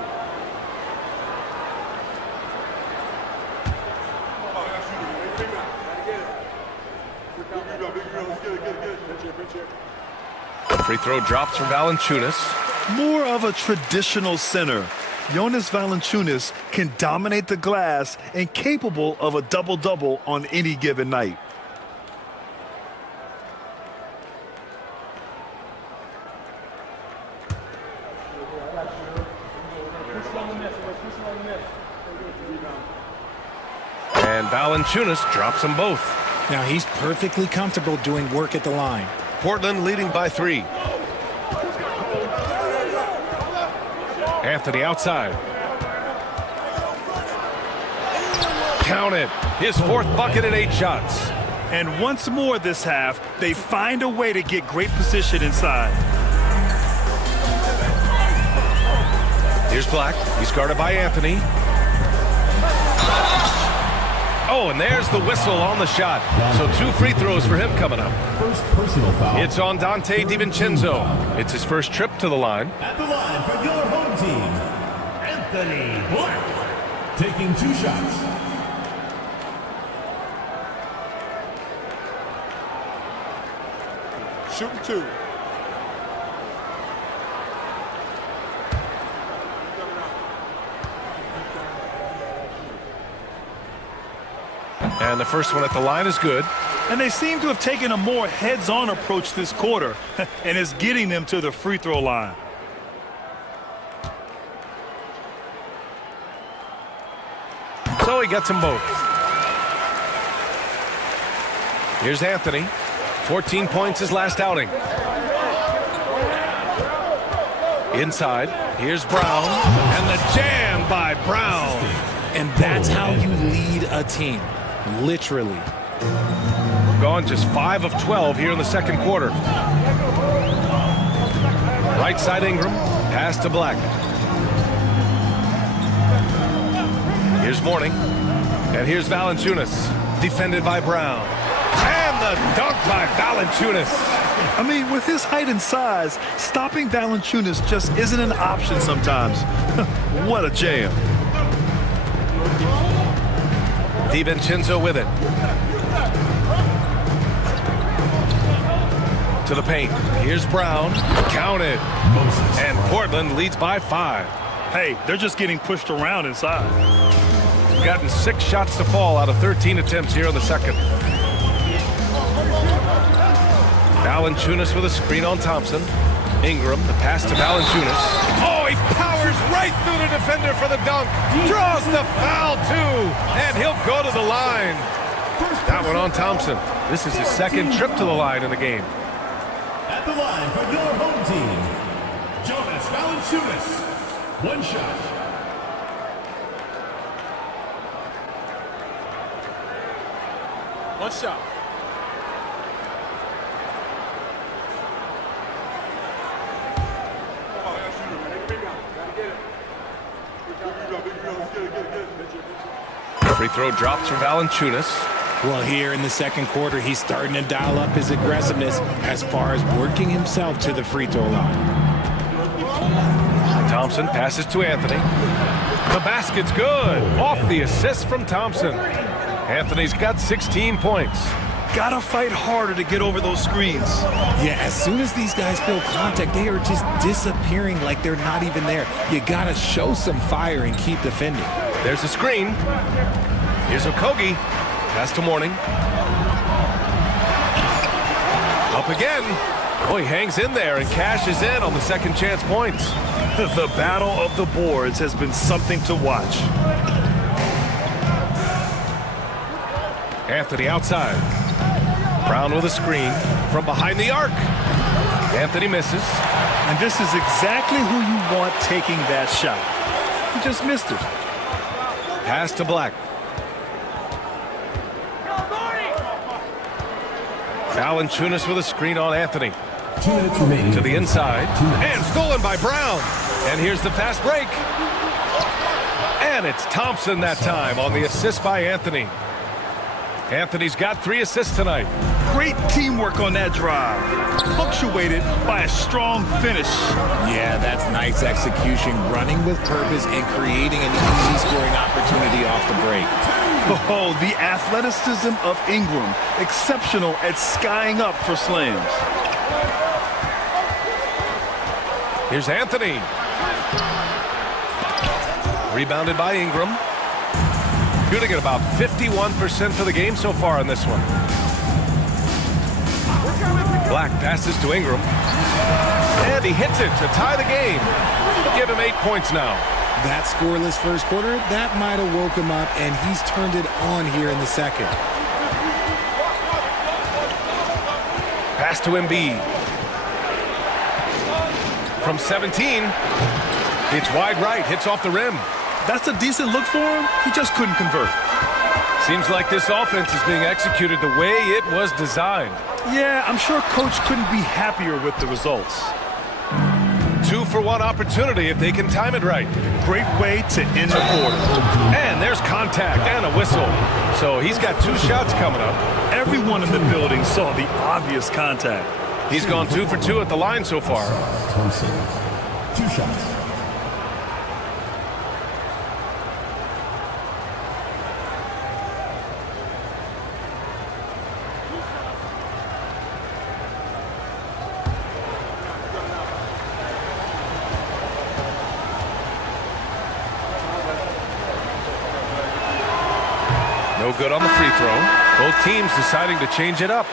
The free throw drops for Valanciunas. More of a traditional center, Jonas Valanciunas can dominate the glass and capable of a double-double on any given night. And Valanciunas drops them both. Now he's perfectly comfortable doing work at the line. Portland leading by 3. Anthony outside. Count it. His 4th bucket at 8 shots. And once more this half, they find a way to get great position inside. Here's Black. He's guarded by Anthony. Oh, and there's the whistle on the shot. So 2 free throws for him coming up. First personal foul. It's on Dante DiVincenzo. It's his first trip to the line. At the line for your home team, Anthony Black, taking 2 shots. Shooting 2. And the first one at the line is good. And they seem to have taken a more heads-on approach this quarter, and it's getting them to the free throw line. So he gets them both. Here's Anthony. 14 points his last outing. Inside, here's Brown. And the jam by Brown. And that's how you lead a team. Literally. Gone just 5 of 12 here in the second quarter. Right side Ingram. Pass to Black. Here's Mourning. And here's Valanciunas. Defended by Brown. And a dunk by Valanciunas. I mean, with his height and size, stopping Valanciunas just isn't an option sometimes. What a jam. DiVincenzo with it. To the paint. Here's Brown. Counted. And Portland leads by 5. Hey, they're just getting pushed around inside. Gotten 6 shots to fall out of 13 attempts here in the second. Valanciunas with a screen on Thompson. Ingram, the pass to Valanciunas. Oh, he powers right through the defender for the dunk. Draws the foul, too. And he'll go to the line. That one on Thompson. This is his second trip to the line in the game. At the line for your home team, Jonas Valanciunas. 1 shot. One shot. Free throw drops for Valanciunas. Well, here in the second quarter, he's starting to dial up his aggressiveness as far as working himself to the free throw line. Thompson passes to Anthony. The basket's good. Off the assist from Thompson. Anthony's got 16 points. Gotta fight harder to get over those screens. Yeah, as soon as these guys feel contact, they are just disappearing like they're not even there. You gotta show some fire and keep defending. There's a screen. Here's Okogie. Pass to Mourning. Up again. Oh, he hangs in there and cashes in on the second chance points. The battle of the boards has been something to watch. Anthony outside. Brown with a screen from behind the arc. Anthony misses. And this is exactly who you want taking that shot. He just missed it. Pass to Black. Valanciunas with a screen on Anthony. 2 minutes remaining. To the inside. And stolen by Brown. And here's the fast break. And it's Thompson that time on the assist by Anthony. Anthony's got 3 assists tonight. Great teamwork on that drive. Punctuated by a strong finish. Yeah, that's nice execution, running with purpose and creating an easy scoring opportunity off the break. Oh, the athleticism of Ingram. Exceptional at skying up for slams. Here's Anthony. Rebounded by Ingram. Shooting at about 51% for the game so far in this one. Black passes to Ingram. And he hits it to tie the game. Give him 8 points now. That scoreless first quarter, that might have woke him up, and he's turned it on here in the second. Pass to Embiid. From 17. It's wide right, hits off the rim. That's a decent look for him. He just couldn't convert. Seems like this offense is being executed the way it was designed. Yeah, I'm sure Coach couldn't be happier with the results. 2-for-1 opportunity if they can time it right. Great way to end the quarter. And there's contact and a whistle. So he's got 2 shots coming up. Everyone in the building saw the obvious contact. He's gone 2 for 2 at the line so far. Thompson. 2 shots. No good on the free throw. Both teams deciding to change it up.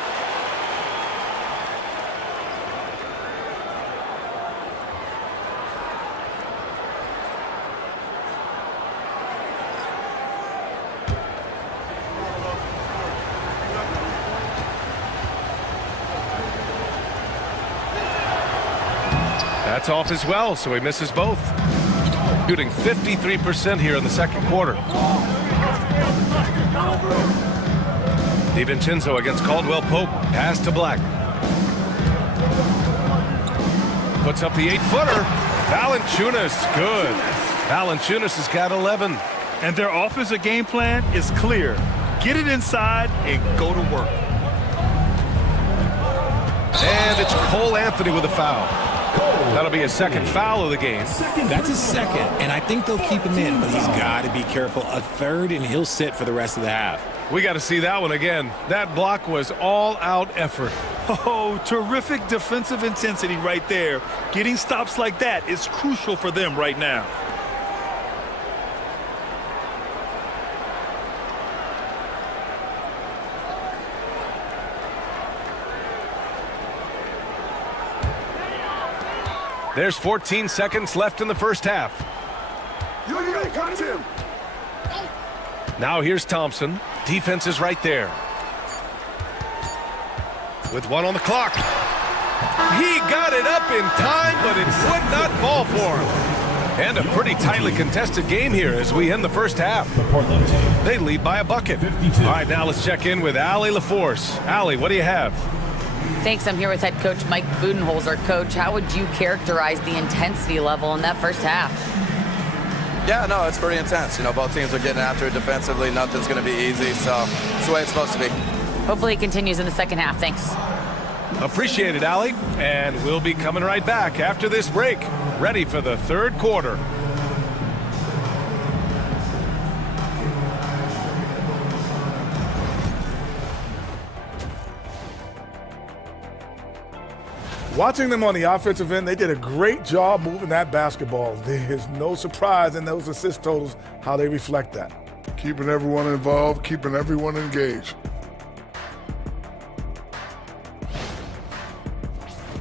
That's off as well, so he misses both. Shooting 53% here in the second quarter. DiVincenzo against Caldwell Pope. Pass to Black. Puts up the 8-footer. Valanciunas, good. Valanciunas has got 11. And their offensive game plan is clear. Get it inside and go to work. And it's Cole Anthony with a foul. That'll be his second foul of the game. That's his second, and I think they'll keep him in, but he's got to be careful. A third, and he'll sit for the rest of the half. We got to see that one again. That block was all-out effort. Oh, terrific defensive intensity right there. Getting stops like that is crucial for them right now. There's 14 seconds left in the first half. Now here's Thompson. Defense is right there. With one on the clock. He got it up in time, but it would not fall for him. And a pretty tightly contested game here as we end the first half. They lead by a bucket. 52. All right, now let's check in with Allie LaForce. Allie, what do you have? Thanks. I'm here with head coach Mike Budenholzer. Coach, how would you characterize the intensity level in that first half? Yeah, no, it's pretty intense. You know, both teams are getting after it defensively. Nothing's going to be easy, so it's the way it's supposed to be. Hopefully it continues in the second half. Thanks. Appreciate it, Allie. And we'll be coming right back after this break. Ready for the third quarter. Watching them on the offensive end, they did a great job moving that basketball. There's no surprise in those assist totals, how they reflect that. Keeping everyone involved, keeping everyone engaged.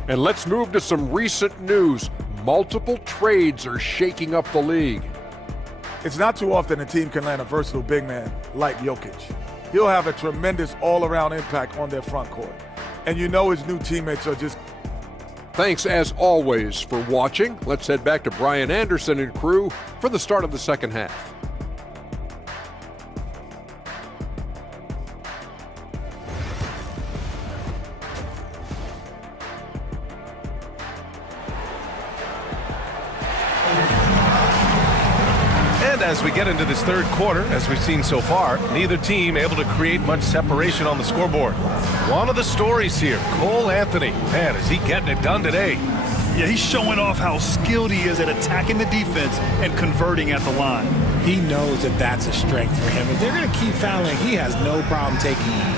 And let's move to some recent news. Multiple trades are shaking up the league. It's not too often a team can land a versatile big man like Jokic. He'll have a tremendous all-around impact on their front court. And you know his new teammates are just... Thanks, as always, for watching. Let's head back to Brian Anderson and crew for the start of the second half. And as we get into this third quarter, as we've seen so far, neither team able to create much separation on the scoreboard. One of the stories here, Cole Anthony. Man, is he getting it done today? Yeah, he's showing off how skilled he is at attacking the defense and converting at the line. He knows that that's a strength for him. If they're going to keep fouling, he has no problem taking it.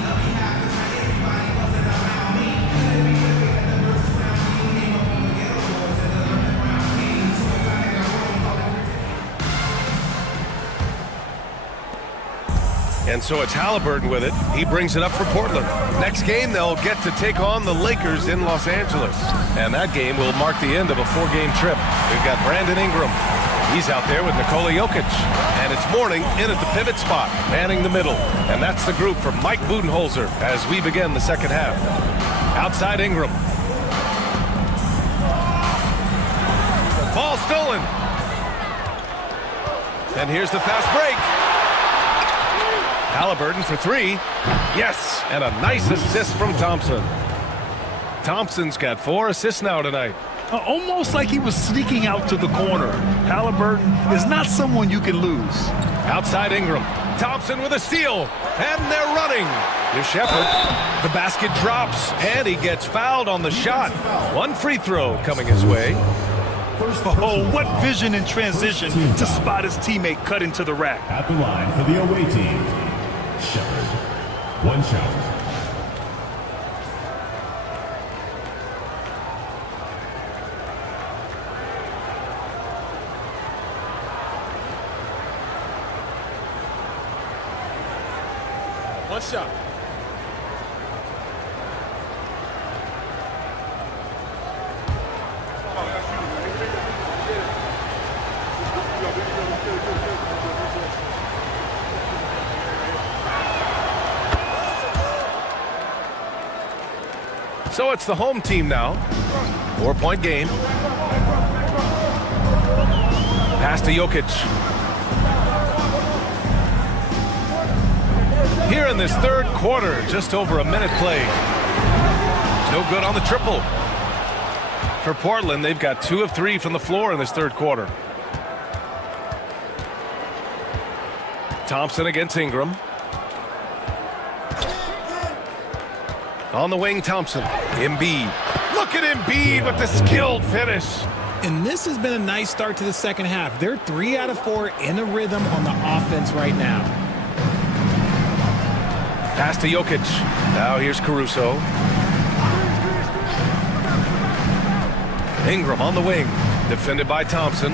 And so it's Halliburton with it. He brings it up for Portland. Next game, they'll get to take on the Lakers in Los Angeles. And that game will mark the end of a 4-game trip. We've got Brandon Ingram. He's out there with Nikola Jokic. And it's Mourning in at the pivot spot, manning the middle. And that's the group for Mike Budenholzer as we begin the second half. Outside Ingram. Ball stolen. And here's the fast break. Halliburton for three. Yes, and a nice assist from Thompson. Thompson's got 4 assists now tonight. Almost like he was sneaking out to the corner. Halliburton is not someone you can lose. Outside Ingram. Thompson with a steal, and they're running. Here's Shepherd. The basket drops, and he gets fouled on the shot. 1 free throw coming his way. Oh, what vision in transition to spot his teammate cut into the rack. At the line for the away team, Shepherd. 1 shot. One shot. So it's the home team now. 4-point game. Pass to Jokic. Here in this third quarter, just over a minute played. No good on the triple. For Portland, they've got 2 of 3 from the floor in this third quarter. Thompson against Ingram. On the wing, Thompson. Embiid. Look at Embiid with the skilled finish. And this has been a nice start to the second half. They're 3 out of 4 in a rhythm on the offense right now. Pass to Jokic. Now here's Caruso. Ingram on the wing. Defended by Thompson.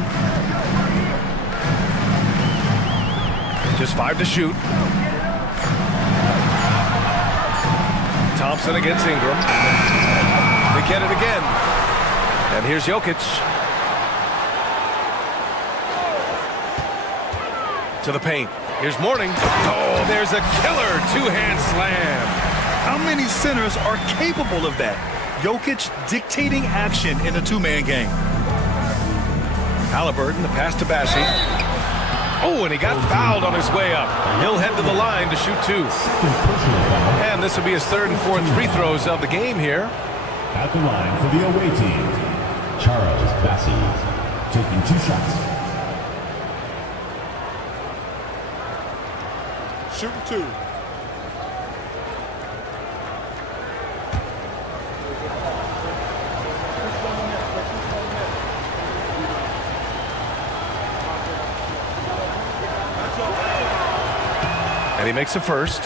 Just 5 to shoot. Thompson against Ingram. They get it again. And here's Jokic. To the paint. Here's Mourning. Oh, there's a killer two-hand slam. How many centers are capable of that? Jokic dictating action in a two-man game. Halliburton, the pass to Bassi. Oh, and he got fouled on his way up. He'll head to the line to shoot 2. And this will be his 3rd and 4th free throws of the game here. At the line for the away team, Charles Bassi taking 2 shots. Shooting 2. And he makes the first.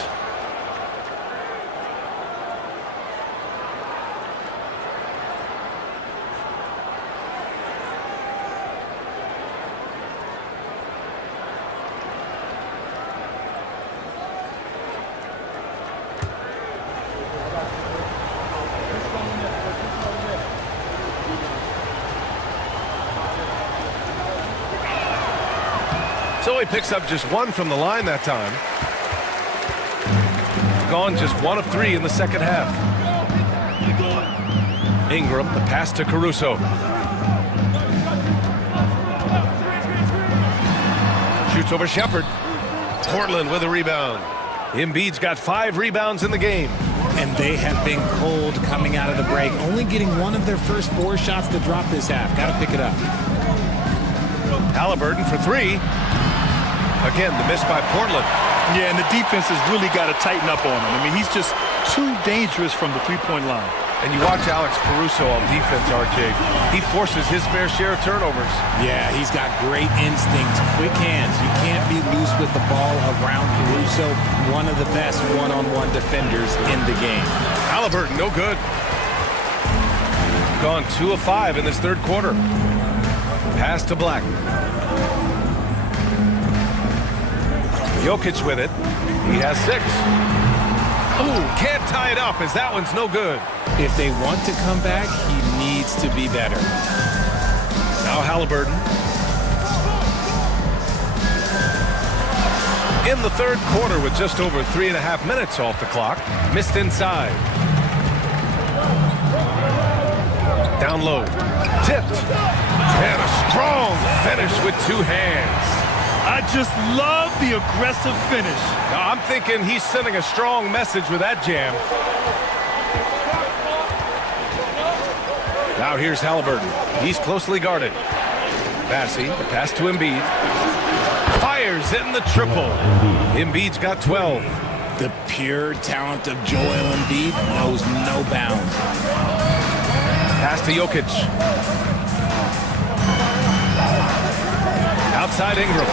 So he picks up just 1 from the line that time. Gone just 1 of 3 in the second half. Ingram, the pass to Caruso. Shoots over Shepherd. Portland with a rebound. Embiid's got 5 rebounds in the game. And they have been cold coming out of the break, only getting 1 of their first 4 shots to drop this half. Got to pick it up. Halliburton for 3. Again, the miss by Portland. Yeah, and the defense has really got to tighten up on him. I mean, he's just too dangerous from the three-point line. And you watch Alex Caruso on defense, RJ. He forces his fair share of turnovers. Yeah, he's got great instincts, quick hands. You can't be loose with the ball around Caruso, one of the best one-on-one defenders in the game. Halliburton, no good. Gone 2 of 5 in this 3rd quarter. Pass to Black. Jokic with it. He has 6. Oh, can't tie it up as that one's no good. If they want to come back, he needs to be better. Now Halliburton. In the 3rd quarter with just over 3.5 minutes off the clock. Missed inside. Down low. Tipped. And a strong finish with 2 hands. I just love the aggressive finish. Now, I'm thinking he's sending a strong message with that jam. Now here's Halliburton. He's closely guarded. Bassi, the pass to Embiid. Fires in the triple. Embiid's got 12. The pure talent of Joel Embiid knows no bounds. Pass to Jokic. Outside Ingram.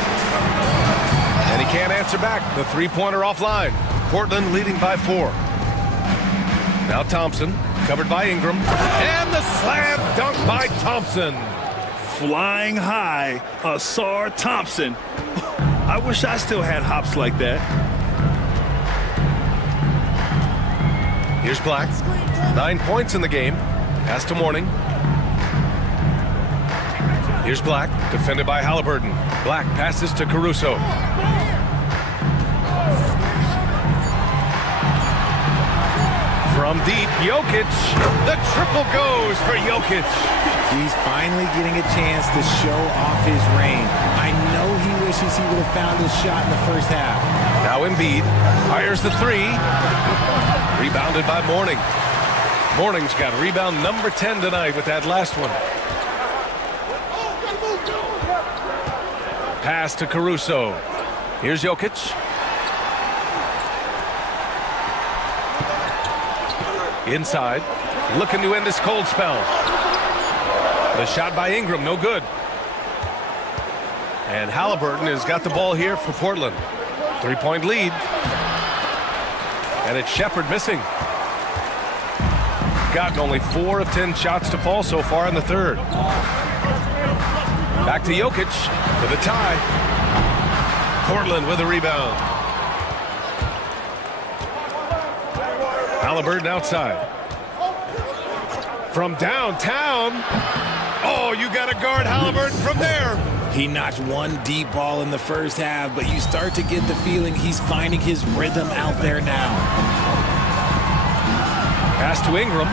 And he can't answer back. The 3-pointer offline. Portland leading by 4. Now Thompson, covered by Ingram. And the slam dunk by Thompson. Flying high, Asar Thompson. I wish I still had hops like that. Here's Black. 9 points in the game. Pass to Mourning. Here's Black, defended by Halliburton. Black passes to Caruso. From deep, Jokic. The triple goes for Jokic. He's finally getting a chance to show off his range. I know he wishes he would have found his shot in the first half. Now Embiid fires the 3. Rebounded by Mourning. Mourning's got rebound number 10 tonight with that last one. Pass to Caruso. Here's Jokic. Inside. looking to end this cold spell. The shot by Ingram, no good. And Halliburton has got the ball here for Portland. 3-point lead. And it's Shepherd missing. Gotten only 4 of 10 shots to fall so far in the third. Back to Jokic for the tie. Portland with a rebound. Halliburton outside. From downtown. Oh, you got to guard Halliburton from there. He notched one deep ball in the first half, but you start to get the feeling he's finding his rhythm out there now. Pass to Ingram.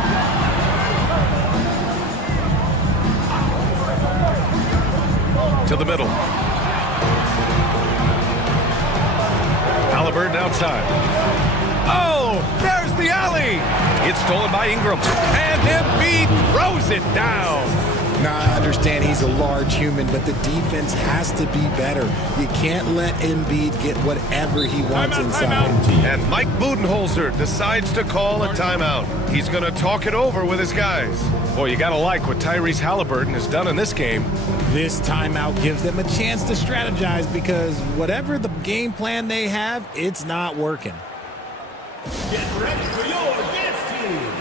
To the middle. Halliburton outside. Oh, there's the alley. It's stolen by Ingram. And Embiid throws it down. Now, I understand he's a large human, but the defense has to be better. You can't let Embiid get whatever he wants inside. And Mike Budenholzer decides to call a timeout. He's going to talk it over with his guys. Boy, you got to like what Tyrese Halliburton has done in this game. This timeout gives them a chance to strategize because whatever the game plan they have, it's not working. Get ready for your dance team.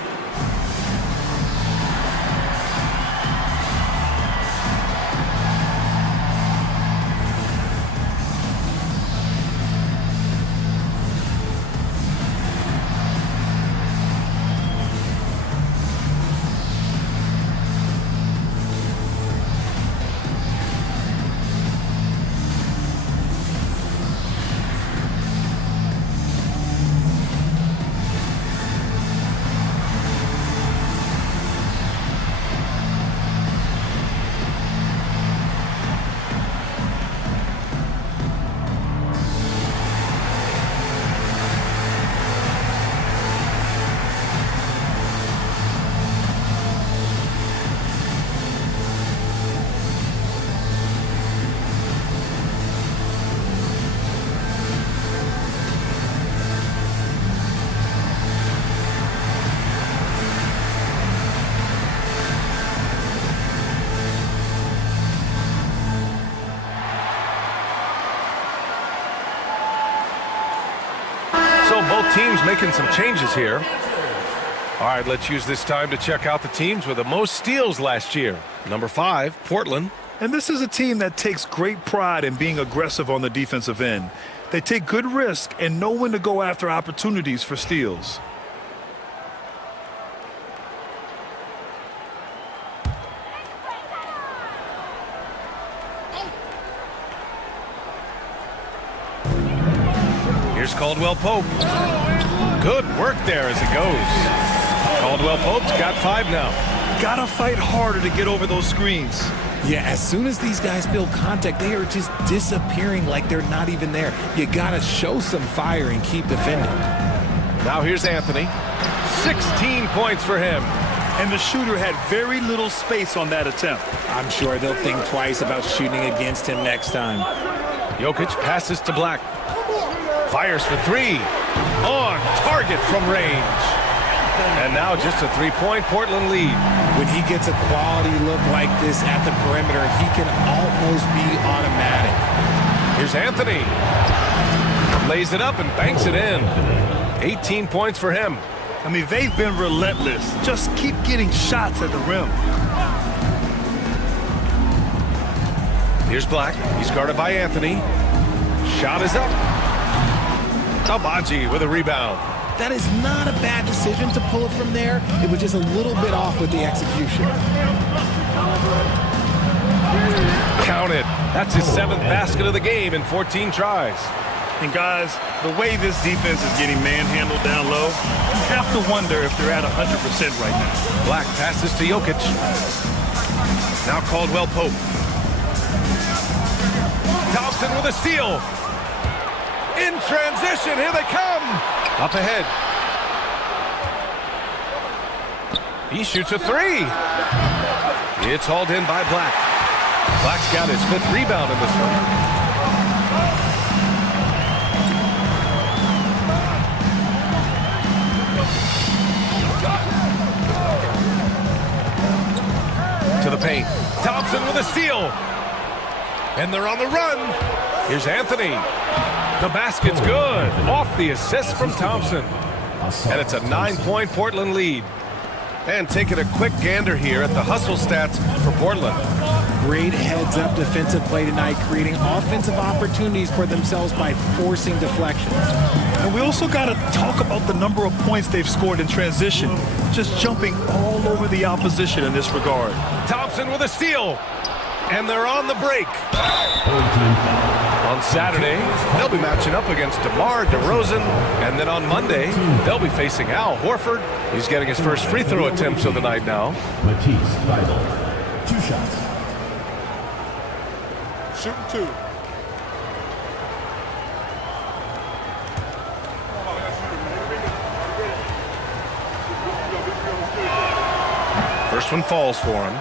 Both teams making some changes here. All right, let's use this time to check out the teams with the most steals last year. Number 5, Portland. And this is a team that takes great pride in being aggressive on the defensive end. They take good risk and know when to go after opportunities for steals. Here's Caldwell Pope. Good work there as it goes. Caldwell Pope's got 5 now. Gotta fight harder to get over those screens. Yeah, as soon as these guys feel contact, they are just disappearing like they're not even there. You gotta show some fire and keep defending. Now here's Anthony. 16 points for him. And the shooter had very little space on that attempt. I'm sure they'll think twice about shooting against him next time. Jokic passes to Black. Fires for 3. On target from range. And now just a 3-point Portland lead. When he gets a quality look like this at the perimeter, he can almost be automatic. Here's Anthony. Lays it up and banks it in. 18 points for him. I mean, they've been relentless. Just keep getting shots at the rim. Here's Black. He's guarded by Anthony. Shot is up. Tabaji with a rebound. That is not a bad decision to pull it from there. It was just a little bit off with the execution. Counted. That's his 7th basket of the game in 14 tries. And guys, the way this defense is getting manhandled down low, you have to wonder if they're at 100% right now. Black passes to Jokic. Now Caldwell Pope. Thompson with a steal. In transition, here they come. Up ahead. He shoots a 3. It's hauled in by Black. Black's got his 5th rebound in this one. To the paint. Thompson with a steal. And they're on the run. Here's Anthony. The basket's good. Off the assist from Thompson. And it's a 9-point Portland lead. And taking a quick gander here at the hustle stats for Portland. Great heads-up defensive play tonight, creating offensive opportunities for themselves by forcing deflections. And we also got to talk about the number of points they've scored in transition. Just jumping all over the opposition in this regard. Thompson with a steal. And they're on the break. On Saturday, they'll be matching up against DeMar DeRozan. And then on Monday, they'll be facing Al Horford. He's getting his first free throw attempts of the night now. Matisse Thybulle, 2 shots. Shooting 2. First one falls for him.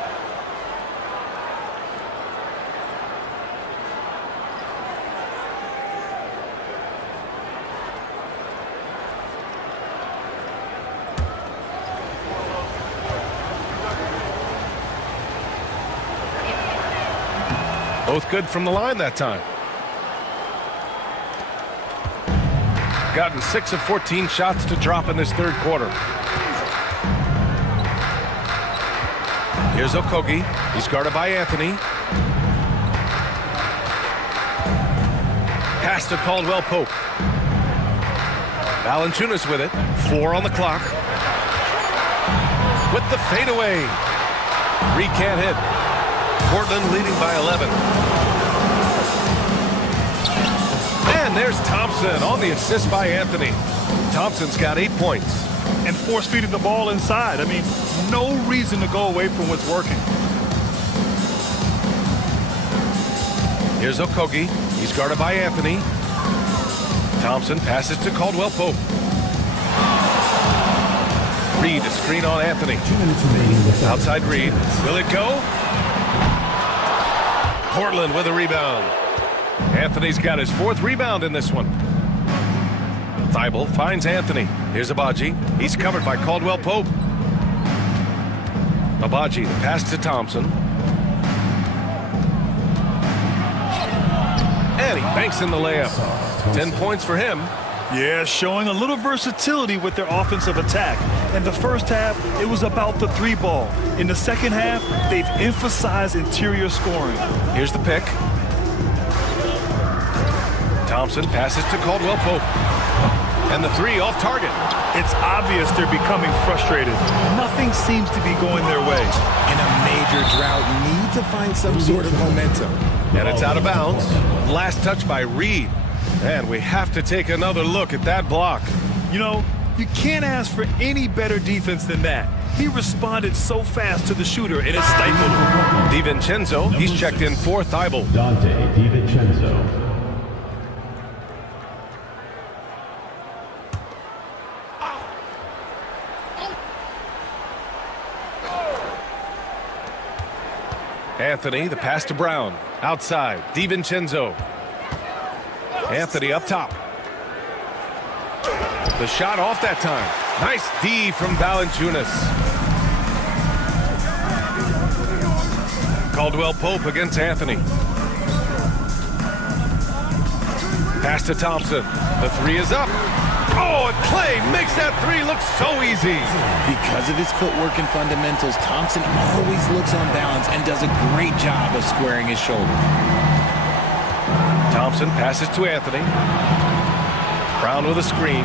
Both good from the line that time. Gotten 6 of 14 shots to drop in this third quarter. Here's Okogie. He's guarded by Anthony. Pass to Caldwell Pope. Valanciunas with it. 4 on the clock. With the fadeaway. Reed can't hit. Portland leading by 11. And there's Thompson on the assist by Anthony. Thompson's got 8 points. And force feeding the ball inside. I mean, no reason to go away from what's working. Here's Okogie. He's guarded by Anthony. Thompson passes to Caldwell Pope. Reed, a screen on Anthony. 2 minutes remaining. Outside Reed. Will it go? Portland with a rebound. Anthony's got his 4th rebound in this one. Thybulle finds Anthony. Here's Agbaji. He's covered by Caldwell Pope. Agbaji, the pass to Thompson. And he banks in the layup. 10 points for him. Yeah, showing a little versatility with their offensive attack. In the first half, it was about the 3 ball. In the second half, they've emphasized interior scoring. Here's the pick. Thompson passes to Caldwell Pope. And the 3 off target. It's obvious they're becoming frustrated. Nothing seems to be going their way. In a major drought, need to find some sort of momentum. And it's out of bounds. Last touch by Reed. And we have to take another look at that block. You know, you can't ask for any better defense than that. He responded so fast to the shooter, and it stifled him. DiVincenzo, he's checked in for Thybulle. Dante DiVincenzo. Anthony, the pass to Brown. Outside, DiVincenzo. Anthony up top. The shot off that time. Nice D from Valanciunas. Caldwell Pope against Anthony. Pass to Thompson. The 3 is up. Oh, and Clay makes that 3 look so easy. Because of his footwork and fundamentals, Thompson always looks on balance and does a great job of squaring his shoulder. Thompson passes to Anthony. Brown with a screen.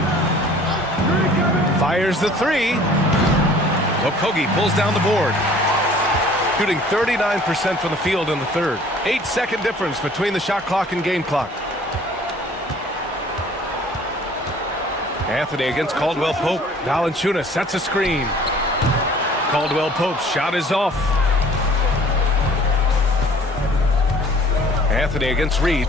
Fires the 3. Okogie pulls down the board. Shooting 39% from the field in the third. 8-second difference between the shot clock and game clock. Anthony against Caldwell Pope. Valanciunas sets a screen. Caldwell Pope's shot is off. Anthony against Reed.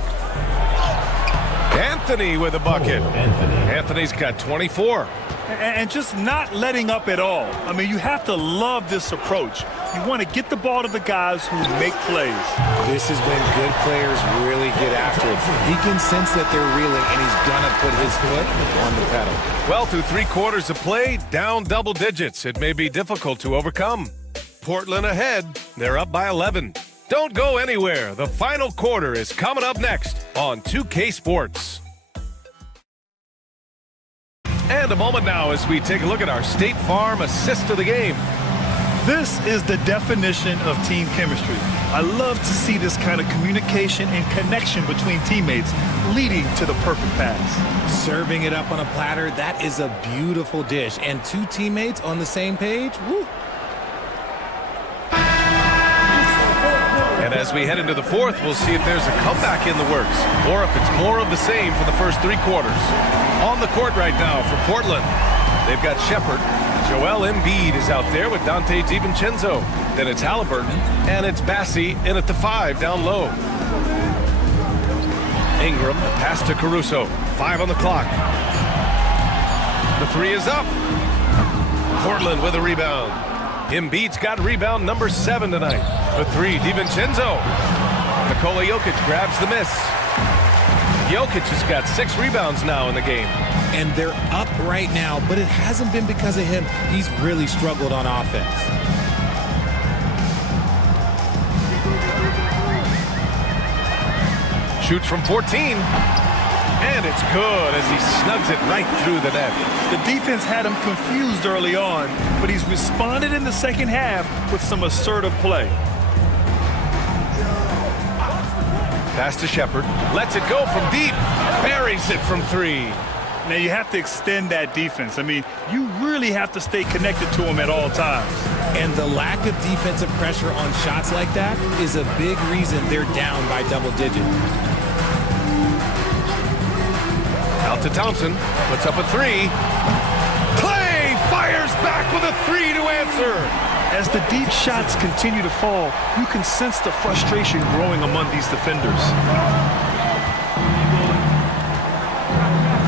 Anthony with a bucket. Anthony's got 24. And just not letting up at all. I mean, you have to love this approach. You want to get the ball to the guys who make plays. This is when good players really get after it. He can sense that they're reeling, and he's going to put his foot on the pedal. Well, through 3 quarters of play, down double digits. It may be difficult to overcome. Portland ahead. They're up by 11. Don't go anywhere. The final quarter is coming up next on 2K Sports. And a moment now as we take a look at our State Farm assist of the game. This is the definition of team chemistry. I love to see this kind of communication and connection between teammates leading to the perfect pass. Serving it up on a platter, that is a beautiful dish. And two teammates on the same page, woo. And as we head into the fourth, we'll see if there's a comeback in the works or if it's more of the same for the first three quarters. On the court right now for Portland, they've got Shepard. Joel Embiid is out there with Dante DiVincenzo. Then it's Halliburton, and it's Bassi in at the 5 down low. Ingram, pass to Caruso. 5 on the clock. The 3 is up. Portland with a rebound. Embiid's got rebound number 7 tonight. The 3, DiVincenzo. Nikola Jokic grabs the miss. Jokic has got 6 rebounds now in the game. And they're up right now, but it hasn't been because of him. He's really struggled on offense. Shoots from 14. And it's good as he snugs it right through the net. The defense had him confused early on, but he's responded in the second half with some assertive play. Pass to Shepard. Lets it go from deep. Buries it from 3. Now, you have to extend that defense. I mean, you really have to stay connected to them at all times. And the lack of defensive pressure on shots like that is a big reason they're down by double digits. Out to Thompson. Puts up a 3. Clay fires back with a 3 to answer. As the deep shots continue to fall, you can sense the frustration growing among these defenders.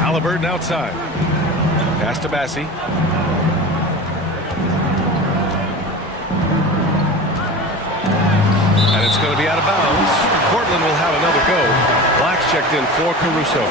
Halliburton outside. Pass to Bassi. And it's going to be out of bounds. Portland will have another go. Black's checked in for Caruso.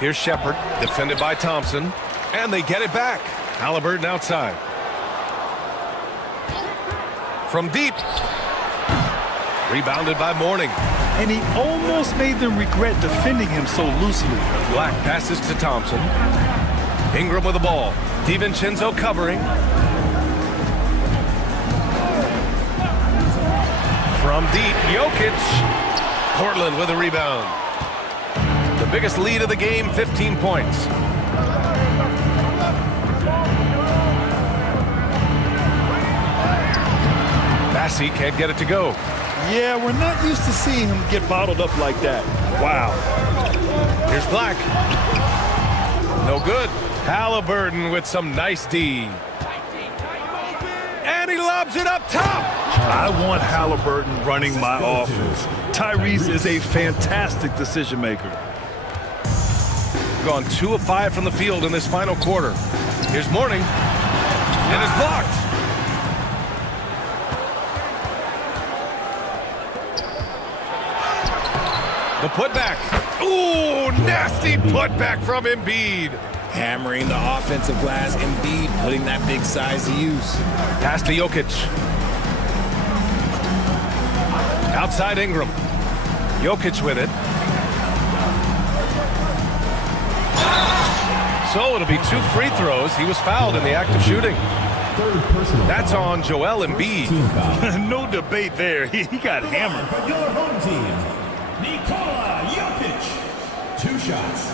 Here's Shepard, defended by Thompson, and they get it back. Halliburton outside. From deep. Rebounded by Mourning. And he almost made them regret defending him so loosely. Black passes to Thompson. Ingram with the ball. DiVincenzo covering. From deep, Jokic. Portland with a rebound. The biggest lead of the game, 15 points. Bassi can't get it to go. Yeah, we're not used to seeing him get bottled up like that. Wow. Here's Black. No good. Halliburton with some nice D. And he lobs it up top. I want Halliburton running my offense. Tyrese is a fantastic decision maker. Gone 2 of 5 from the field in this final quarter. Here's Mourning. And it's blocked. The putback. Ooh, nasty putback from Embiid. Hammering the offensive glass. Embiid putting that big size to use. Pass to Jokic. Outside Ingram. Jokic with it. So it'll be 2 free throws. He was fouled in the act of shooting. That's on Joel Embiid. No debate there. He got hammered. For your home team, Nikola Jokic. 2 shots.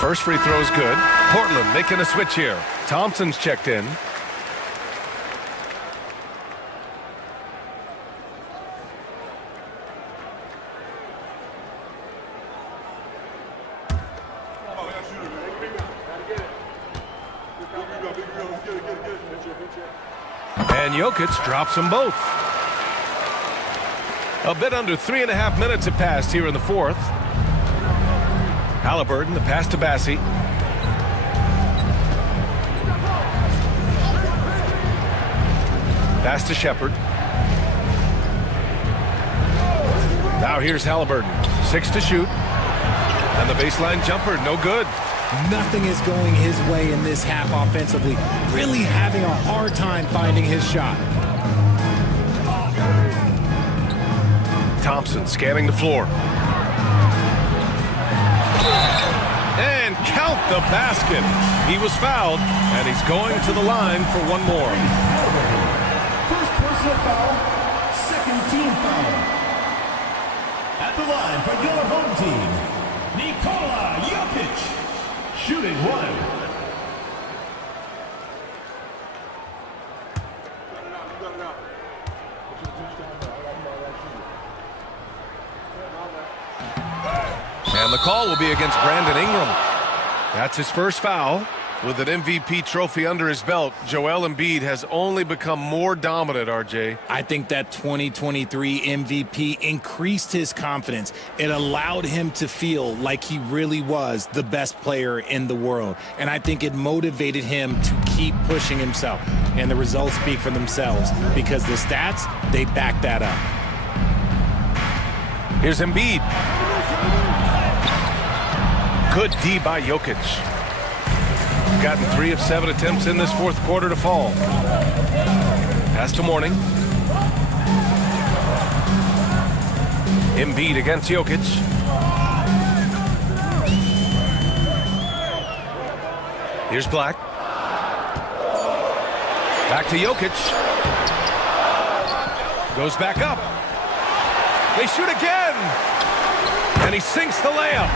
First free throw is good. Portland making a switch here. Thompson's checked in. And Jokic drops them both. A bit under 3.5 minutes have passed here in the fourth. Halliburton, the pass to Bassi. Pass to Shepherd. Now here's Halliburton. 6 to shoot. And the baseline jumper, no good. Nothing is going his way in this half offensively. Really having a hard time finding his shot. Thompson scanning the floor. And count the basket. He was fouled, and he's going to the line for one more. First personal foul, second team foul. At the line for your home team, Nikola Jokic. Shooting one. And the call will be against Brandon Ingram. That's his first foul. With an MVP trophy under his belt, Joel Embiid has only become more dominant, RJ. I think that 2023 MVP increased his confidence. It allowed him to feel like he really was the best player in the world. And I think it motivated him to keep pushing himself. And the results speak for themselves because the stats, they back that up. Here's Embiid. Good D by Jokic. Gotten 3 of 7 attempts in this fourth quarter to fall. Pass to Mourning. Embiid against Jokic. Here's Black. Back to Jokic. Goes back up. They shoot again. And he sinks the layup.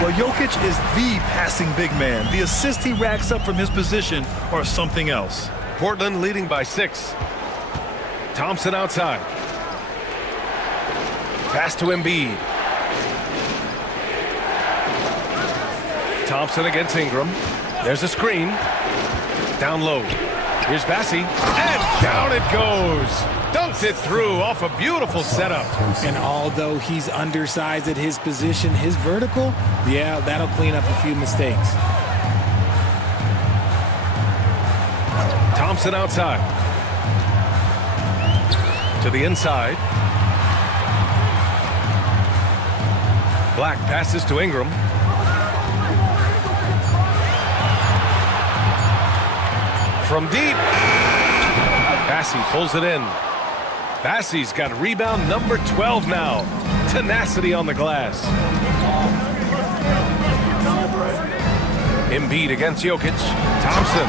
Well, Jokic is the passing big man. The assists he racks up from his position are something else. Portland leading by 6. Thompson outside. Pass to Embiid. Thompson against Ingram. There's a screen. Down low. Here's Bassi. And down it goes. Dunks it through off a beautiful setup. And although he's undersized at his position, his vertical, yeah, that'll clean up a few mistakes. Thompson outside. To the inside. Black passes to Ingram. From deep. Bassi pulls it in. Bassi's got rebound number 12 now. Tenacity on the glass. Embiid against Jokic. Thompson.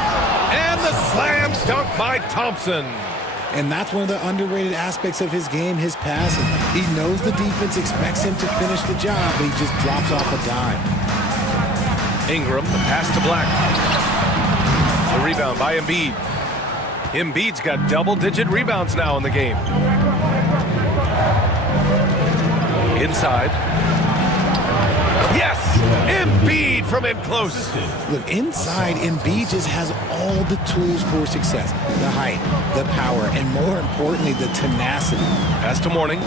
And the slam dunk by Thompson. And that's one of the underrated aspects of his game, his passing. He knows the defense expects him to finish the job, but he just drops off a dime. Ingram, the pass to Black. The rebound by Embiid. Embiid's got double-digit rebounds now in the game. Inside. Yes! Embiid from in close. Look, inside, Embiid just has all the tools for success. The height, the power, and more importantly, the tenacity. Pass to Mourning.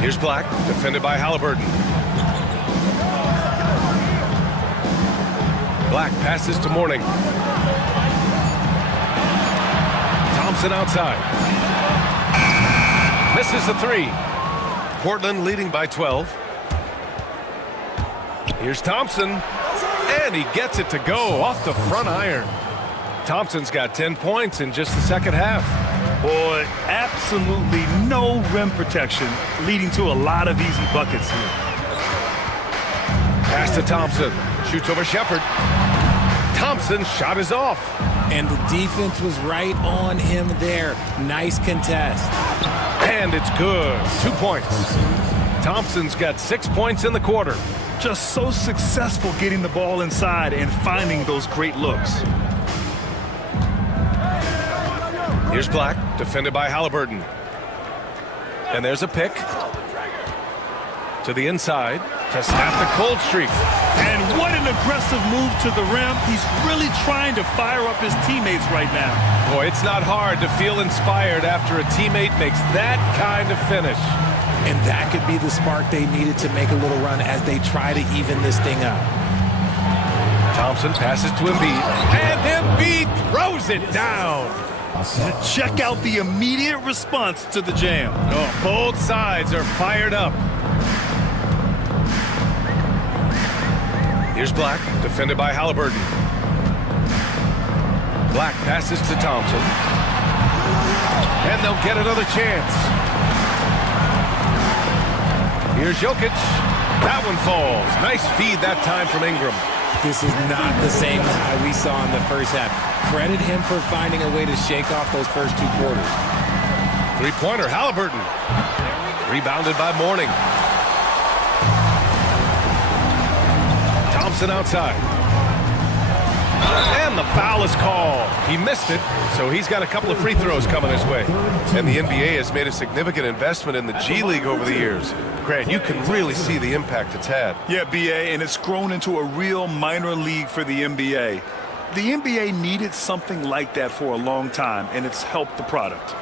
Here's Black, defended by Halliburton. Black passes to Mourning. Thompson outside. Misses the 3. Portland leading by 12. Here's Thompson. And he gets it to go off the front iron. Thompson's got 10 points in just the second half. Boy, absolutely no rim protection, leading to a lot of easy buckets here. Pass to Thompson. Shoots over Shepherd. Thompson's shot is off. And the defense was right on him there. Nice contest. And it's good. 2 points. Thompson's got 6 points in the quarter. Just so successful getting the ball inside and finding those great looks. Here's Black, defended by Halliburton. And there's a pick. To the inside. to snap the cold streak. And what an aggressive move to the rim. He's really trying to fire up his teammates right now. Boy, it's not hard to feel inspired after a teammate makes that kind of finish. And that could be the spark they needed to make a little run as they try to even this thing up. Thompson passes to Embiid, and Embiid throws it down. Check out the immediate response to the jam. Oh, both sides are fired up. Here's Black, defended by Halliburton. Black passes to Thompson. And they'll get another chance. Here's Jokic. That one falls. Nice feed that time from Ingram. This is not the same high we saw in the first half. Credit him for finding a way to shake off those first 2 quarters. Three-pointer, Halliburton. Rebounded by Mourning. Thompson outside. And the foul is called. He missed it, so he's got a couple of free throws coming his way. And the NBA has made a significant investment in the G League over the years. Grant, you can really see the impact it's had. Yeah, BA, and it's grown into a real minor league for the NBA. The NBA needed something like that for a long time, and it's helped the product.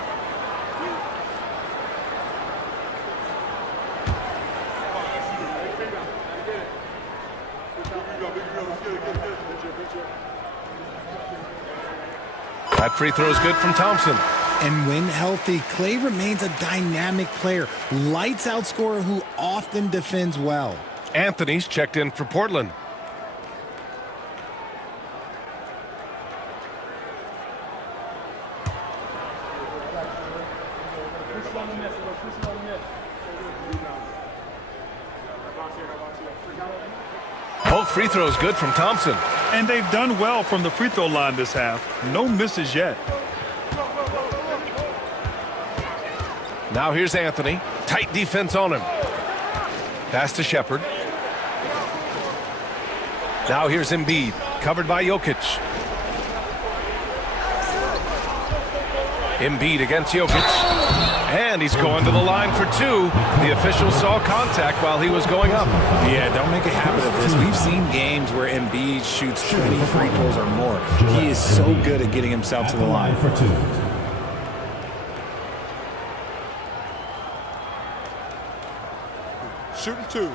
That free throw is good from Thompson. And when healthy, Clay remains a dynamic player. Lights out scorer who often defends well. Anthony's checked in for Portland. Both free throws good from Thompson. And they've done well from the free throw line this half. No misses yet. Now here's Anthony. Tight defense on him. Pass to Shepherd. Now here's Embiid. Covered by Jokic. Embiid against Jokic. And he's going to the line for 2. The official saw contact while he was going up. Yeah, don't make a habit of this. We've seen games where Embiid shoots 20 free throws or more. He is so good at getting himself to the line. For 2. Shooting 2.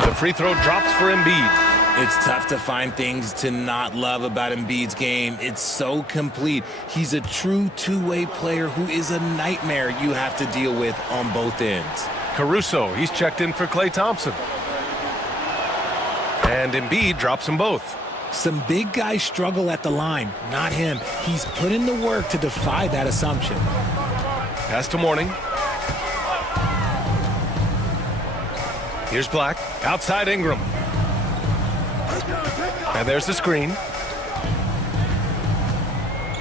The free throw drops for Embiid. It's tough to find things to not love about Embiid's game. It's so complete. He's a true two-way player who is a nightmare you have to deal with on both ends. Caruso, he's checked in for Klay Thompson. And Embiid drops them both. Some big guys struggle at the line, not him. He's put in the work to defy that assumption. Pass to Mourning. Here's Black. Outside Ingram. And there's the screen.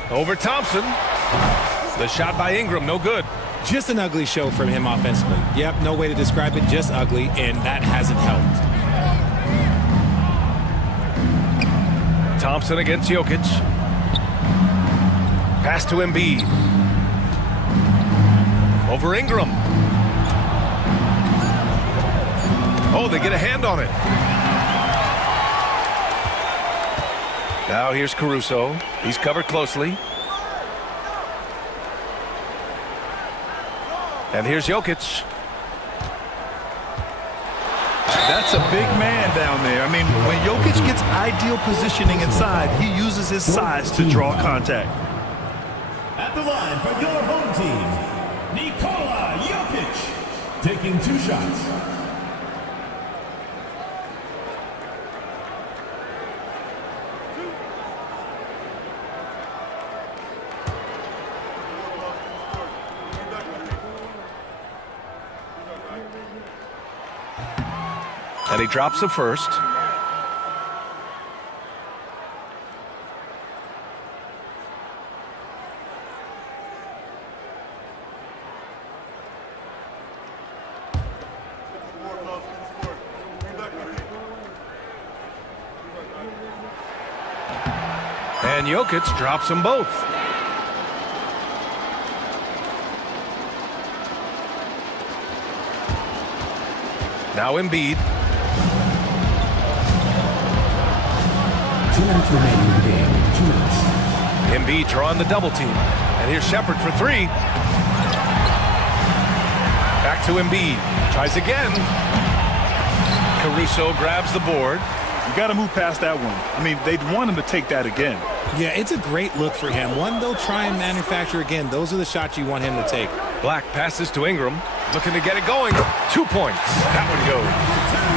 Over Thompson. The shot by Ingram, no good. Just an ugly show from him offensively. Yep, no way to describe it, just ugly, and that hasn't helped. Thompson against Jokic. Pass to Embiid. Over Ingram. Oh, they get a hand on it. Now here's Caruso. He's covered closely. And here's Jokic. That's a big man down there. I mean, when Jokic gets ideal positioning inside, he uses his size to draw contact. At the line for your home team, Nikola Jokic, taking 2 shots. And he drops the first. And Jokic drops them both. Now Embiid. 2 minutes remaining in the game. 2 minutes. Embiid drawing the double team. And here's Shepherd for 3. Back to Embiid. Tries again. Caruso grabs the board. You got to move past that one. I mean, they'd want him to take that again. Yeah, it's a great look for him. One they'll try and manufacture again. Those are the shots you want him to take. Black passes to Ingram. Looking to get it going. 2 points. That one goes.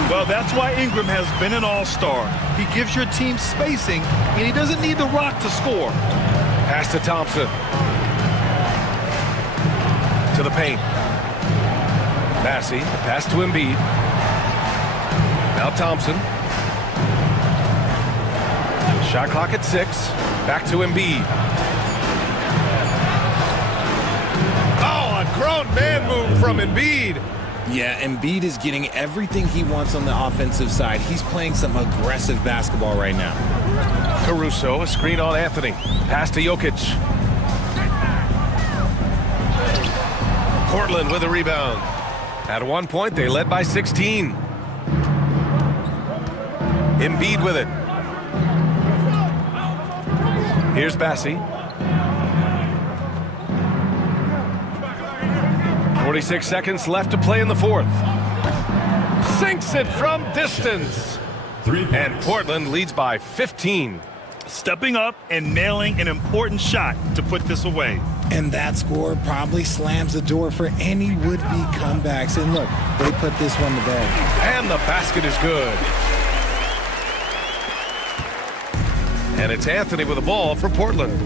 Well, that's why Ingram has been an all-star. He gives your team spacing, and he doesn't need the rock to score. Pass to Thompson. To the paint. Massey. Pass to Embiid. Now Thompson. Shot clock at 6. Back to Embiid. Oh, a grown man move from Embiid. Yeah, Embiid is getting everything he wants on the offensive side. He's playing some aggressive basketball right now. Caruso, a screen on Anthony. Pass to Jokic. Portland with a rebound. At one point, they led by 16. Embiid with it. Here's Bassey. 46 seconds left to play in the fourth. Sinks it from distance. 3 points. And Portland leads by 15. Stepping up and nailing an important shot to put this away. And that score probably slams the door for any would-be comebacks. And look, they put this one to bed. And the basket is good. And it's Anthony with the ball for Portland.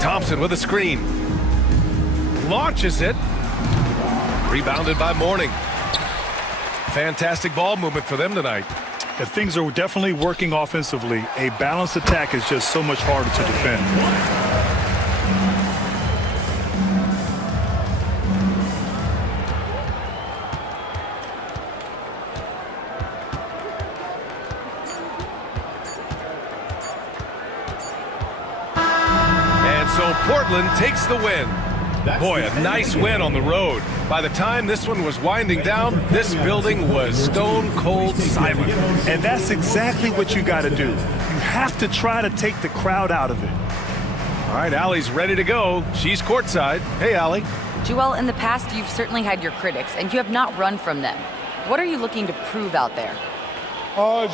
Thompson with a screen. Launches it. Rebounded by Mourning. Fantastic ball movement for them tonight. If things are definitely working offensively, a balanced attack is just so much harder to defend. And so Portland takes the win. Boy, a nice win on the road. By the time this one was winding down, this building was stone cold silent. And that's exactly what you got to do. You have to try to take the crowd out of it. All right, Allie's ready to go. She's courtside. Hey, Allie. Joel, in the past, you've certainly had your critics, and you have not run from them. What are you looking to prove out there?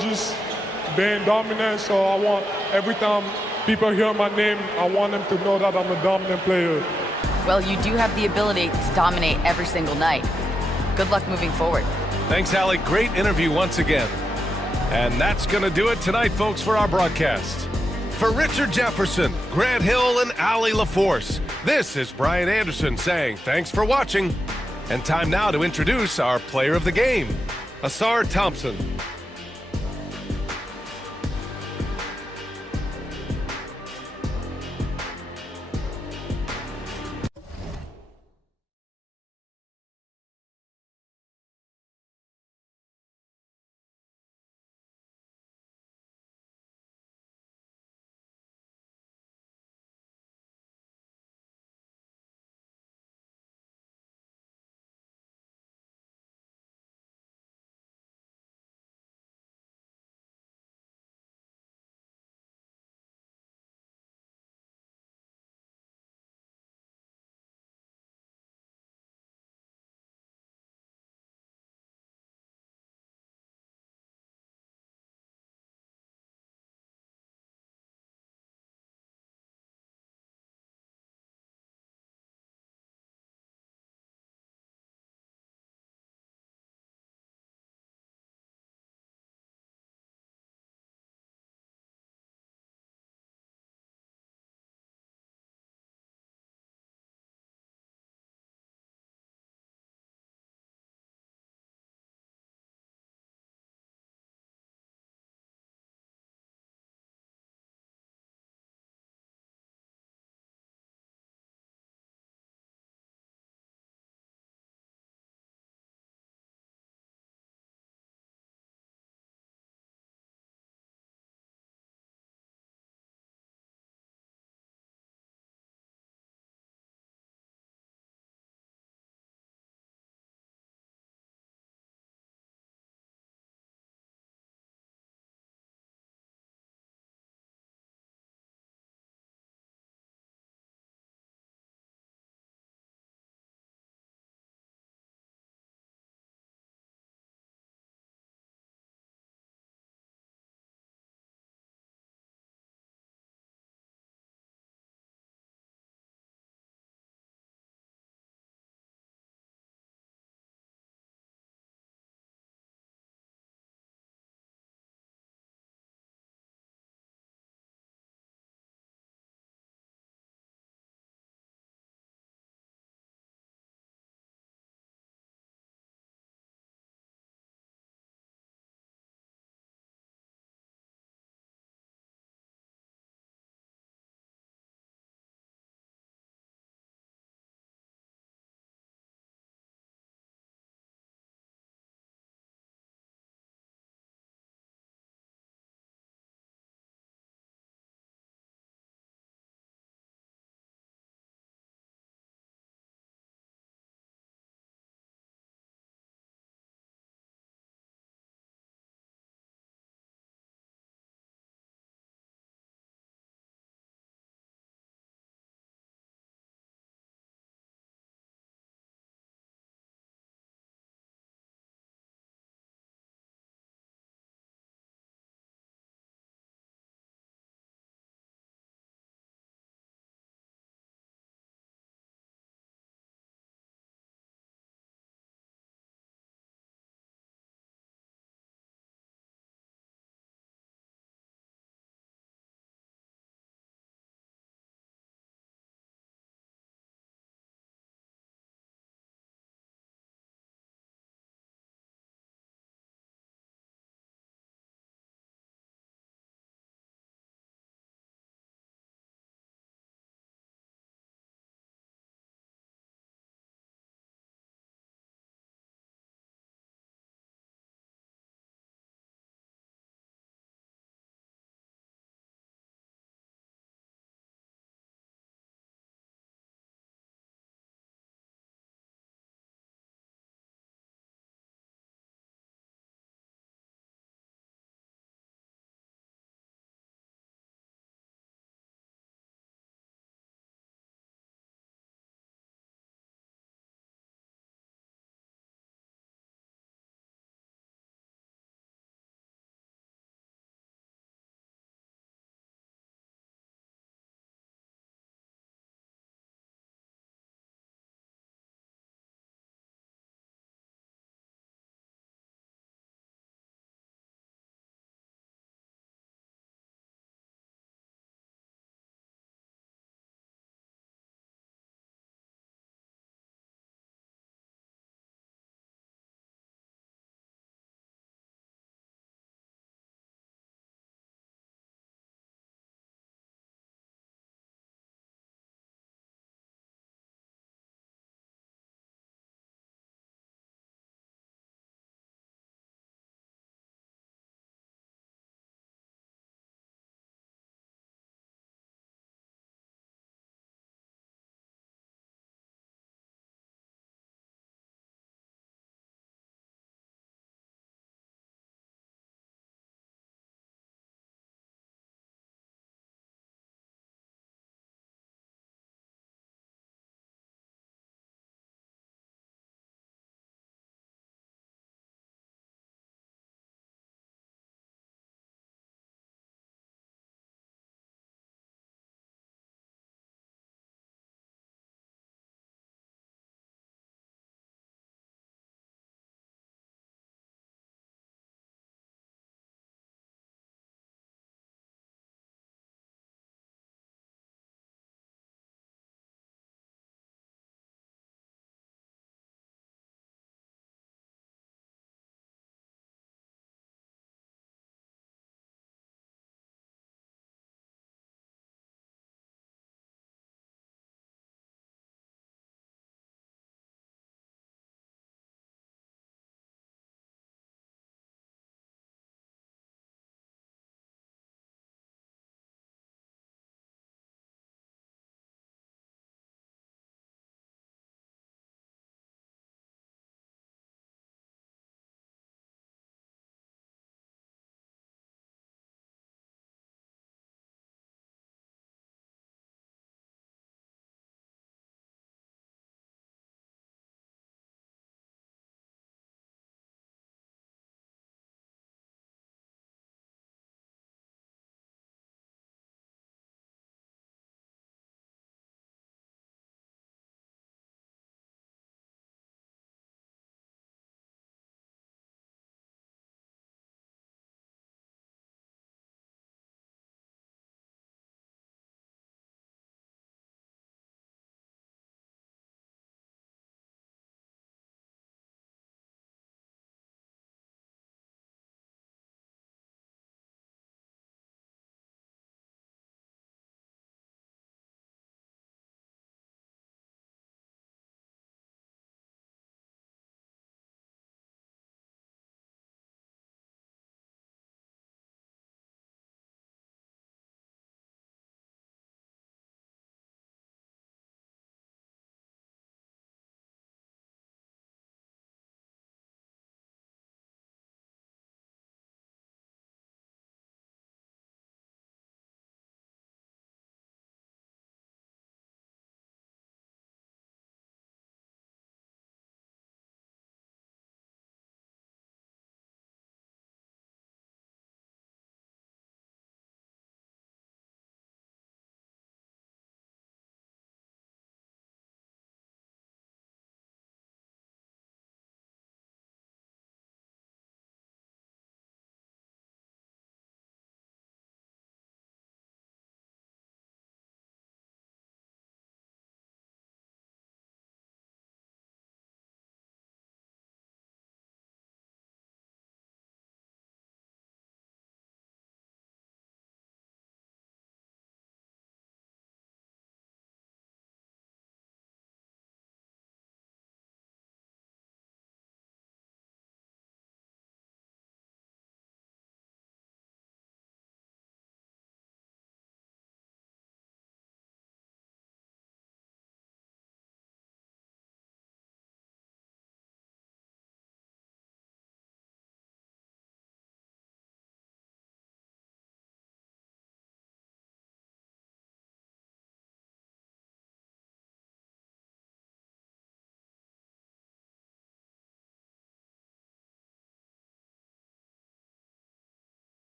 Just being dominant, so I want every time people hear my name, I want them to know that I'm a dominant player. Well, you do have the ability to dominate every single night. Good luck moving forward. Thanks, Allie. Great interview once again. And that's going to do it tonight, folks, for our broadcast. For Richard Jefferson, Grant Hill, and Allie LaForce, this is Brian Anderson saying thanks for watching. And time now to introduce our player of the game, Asar Thompson.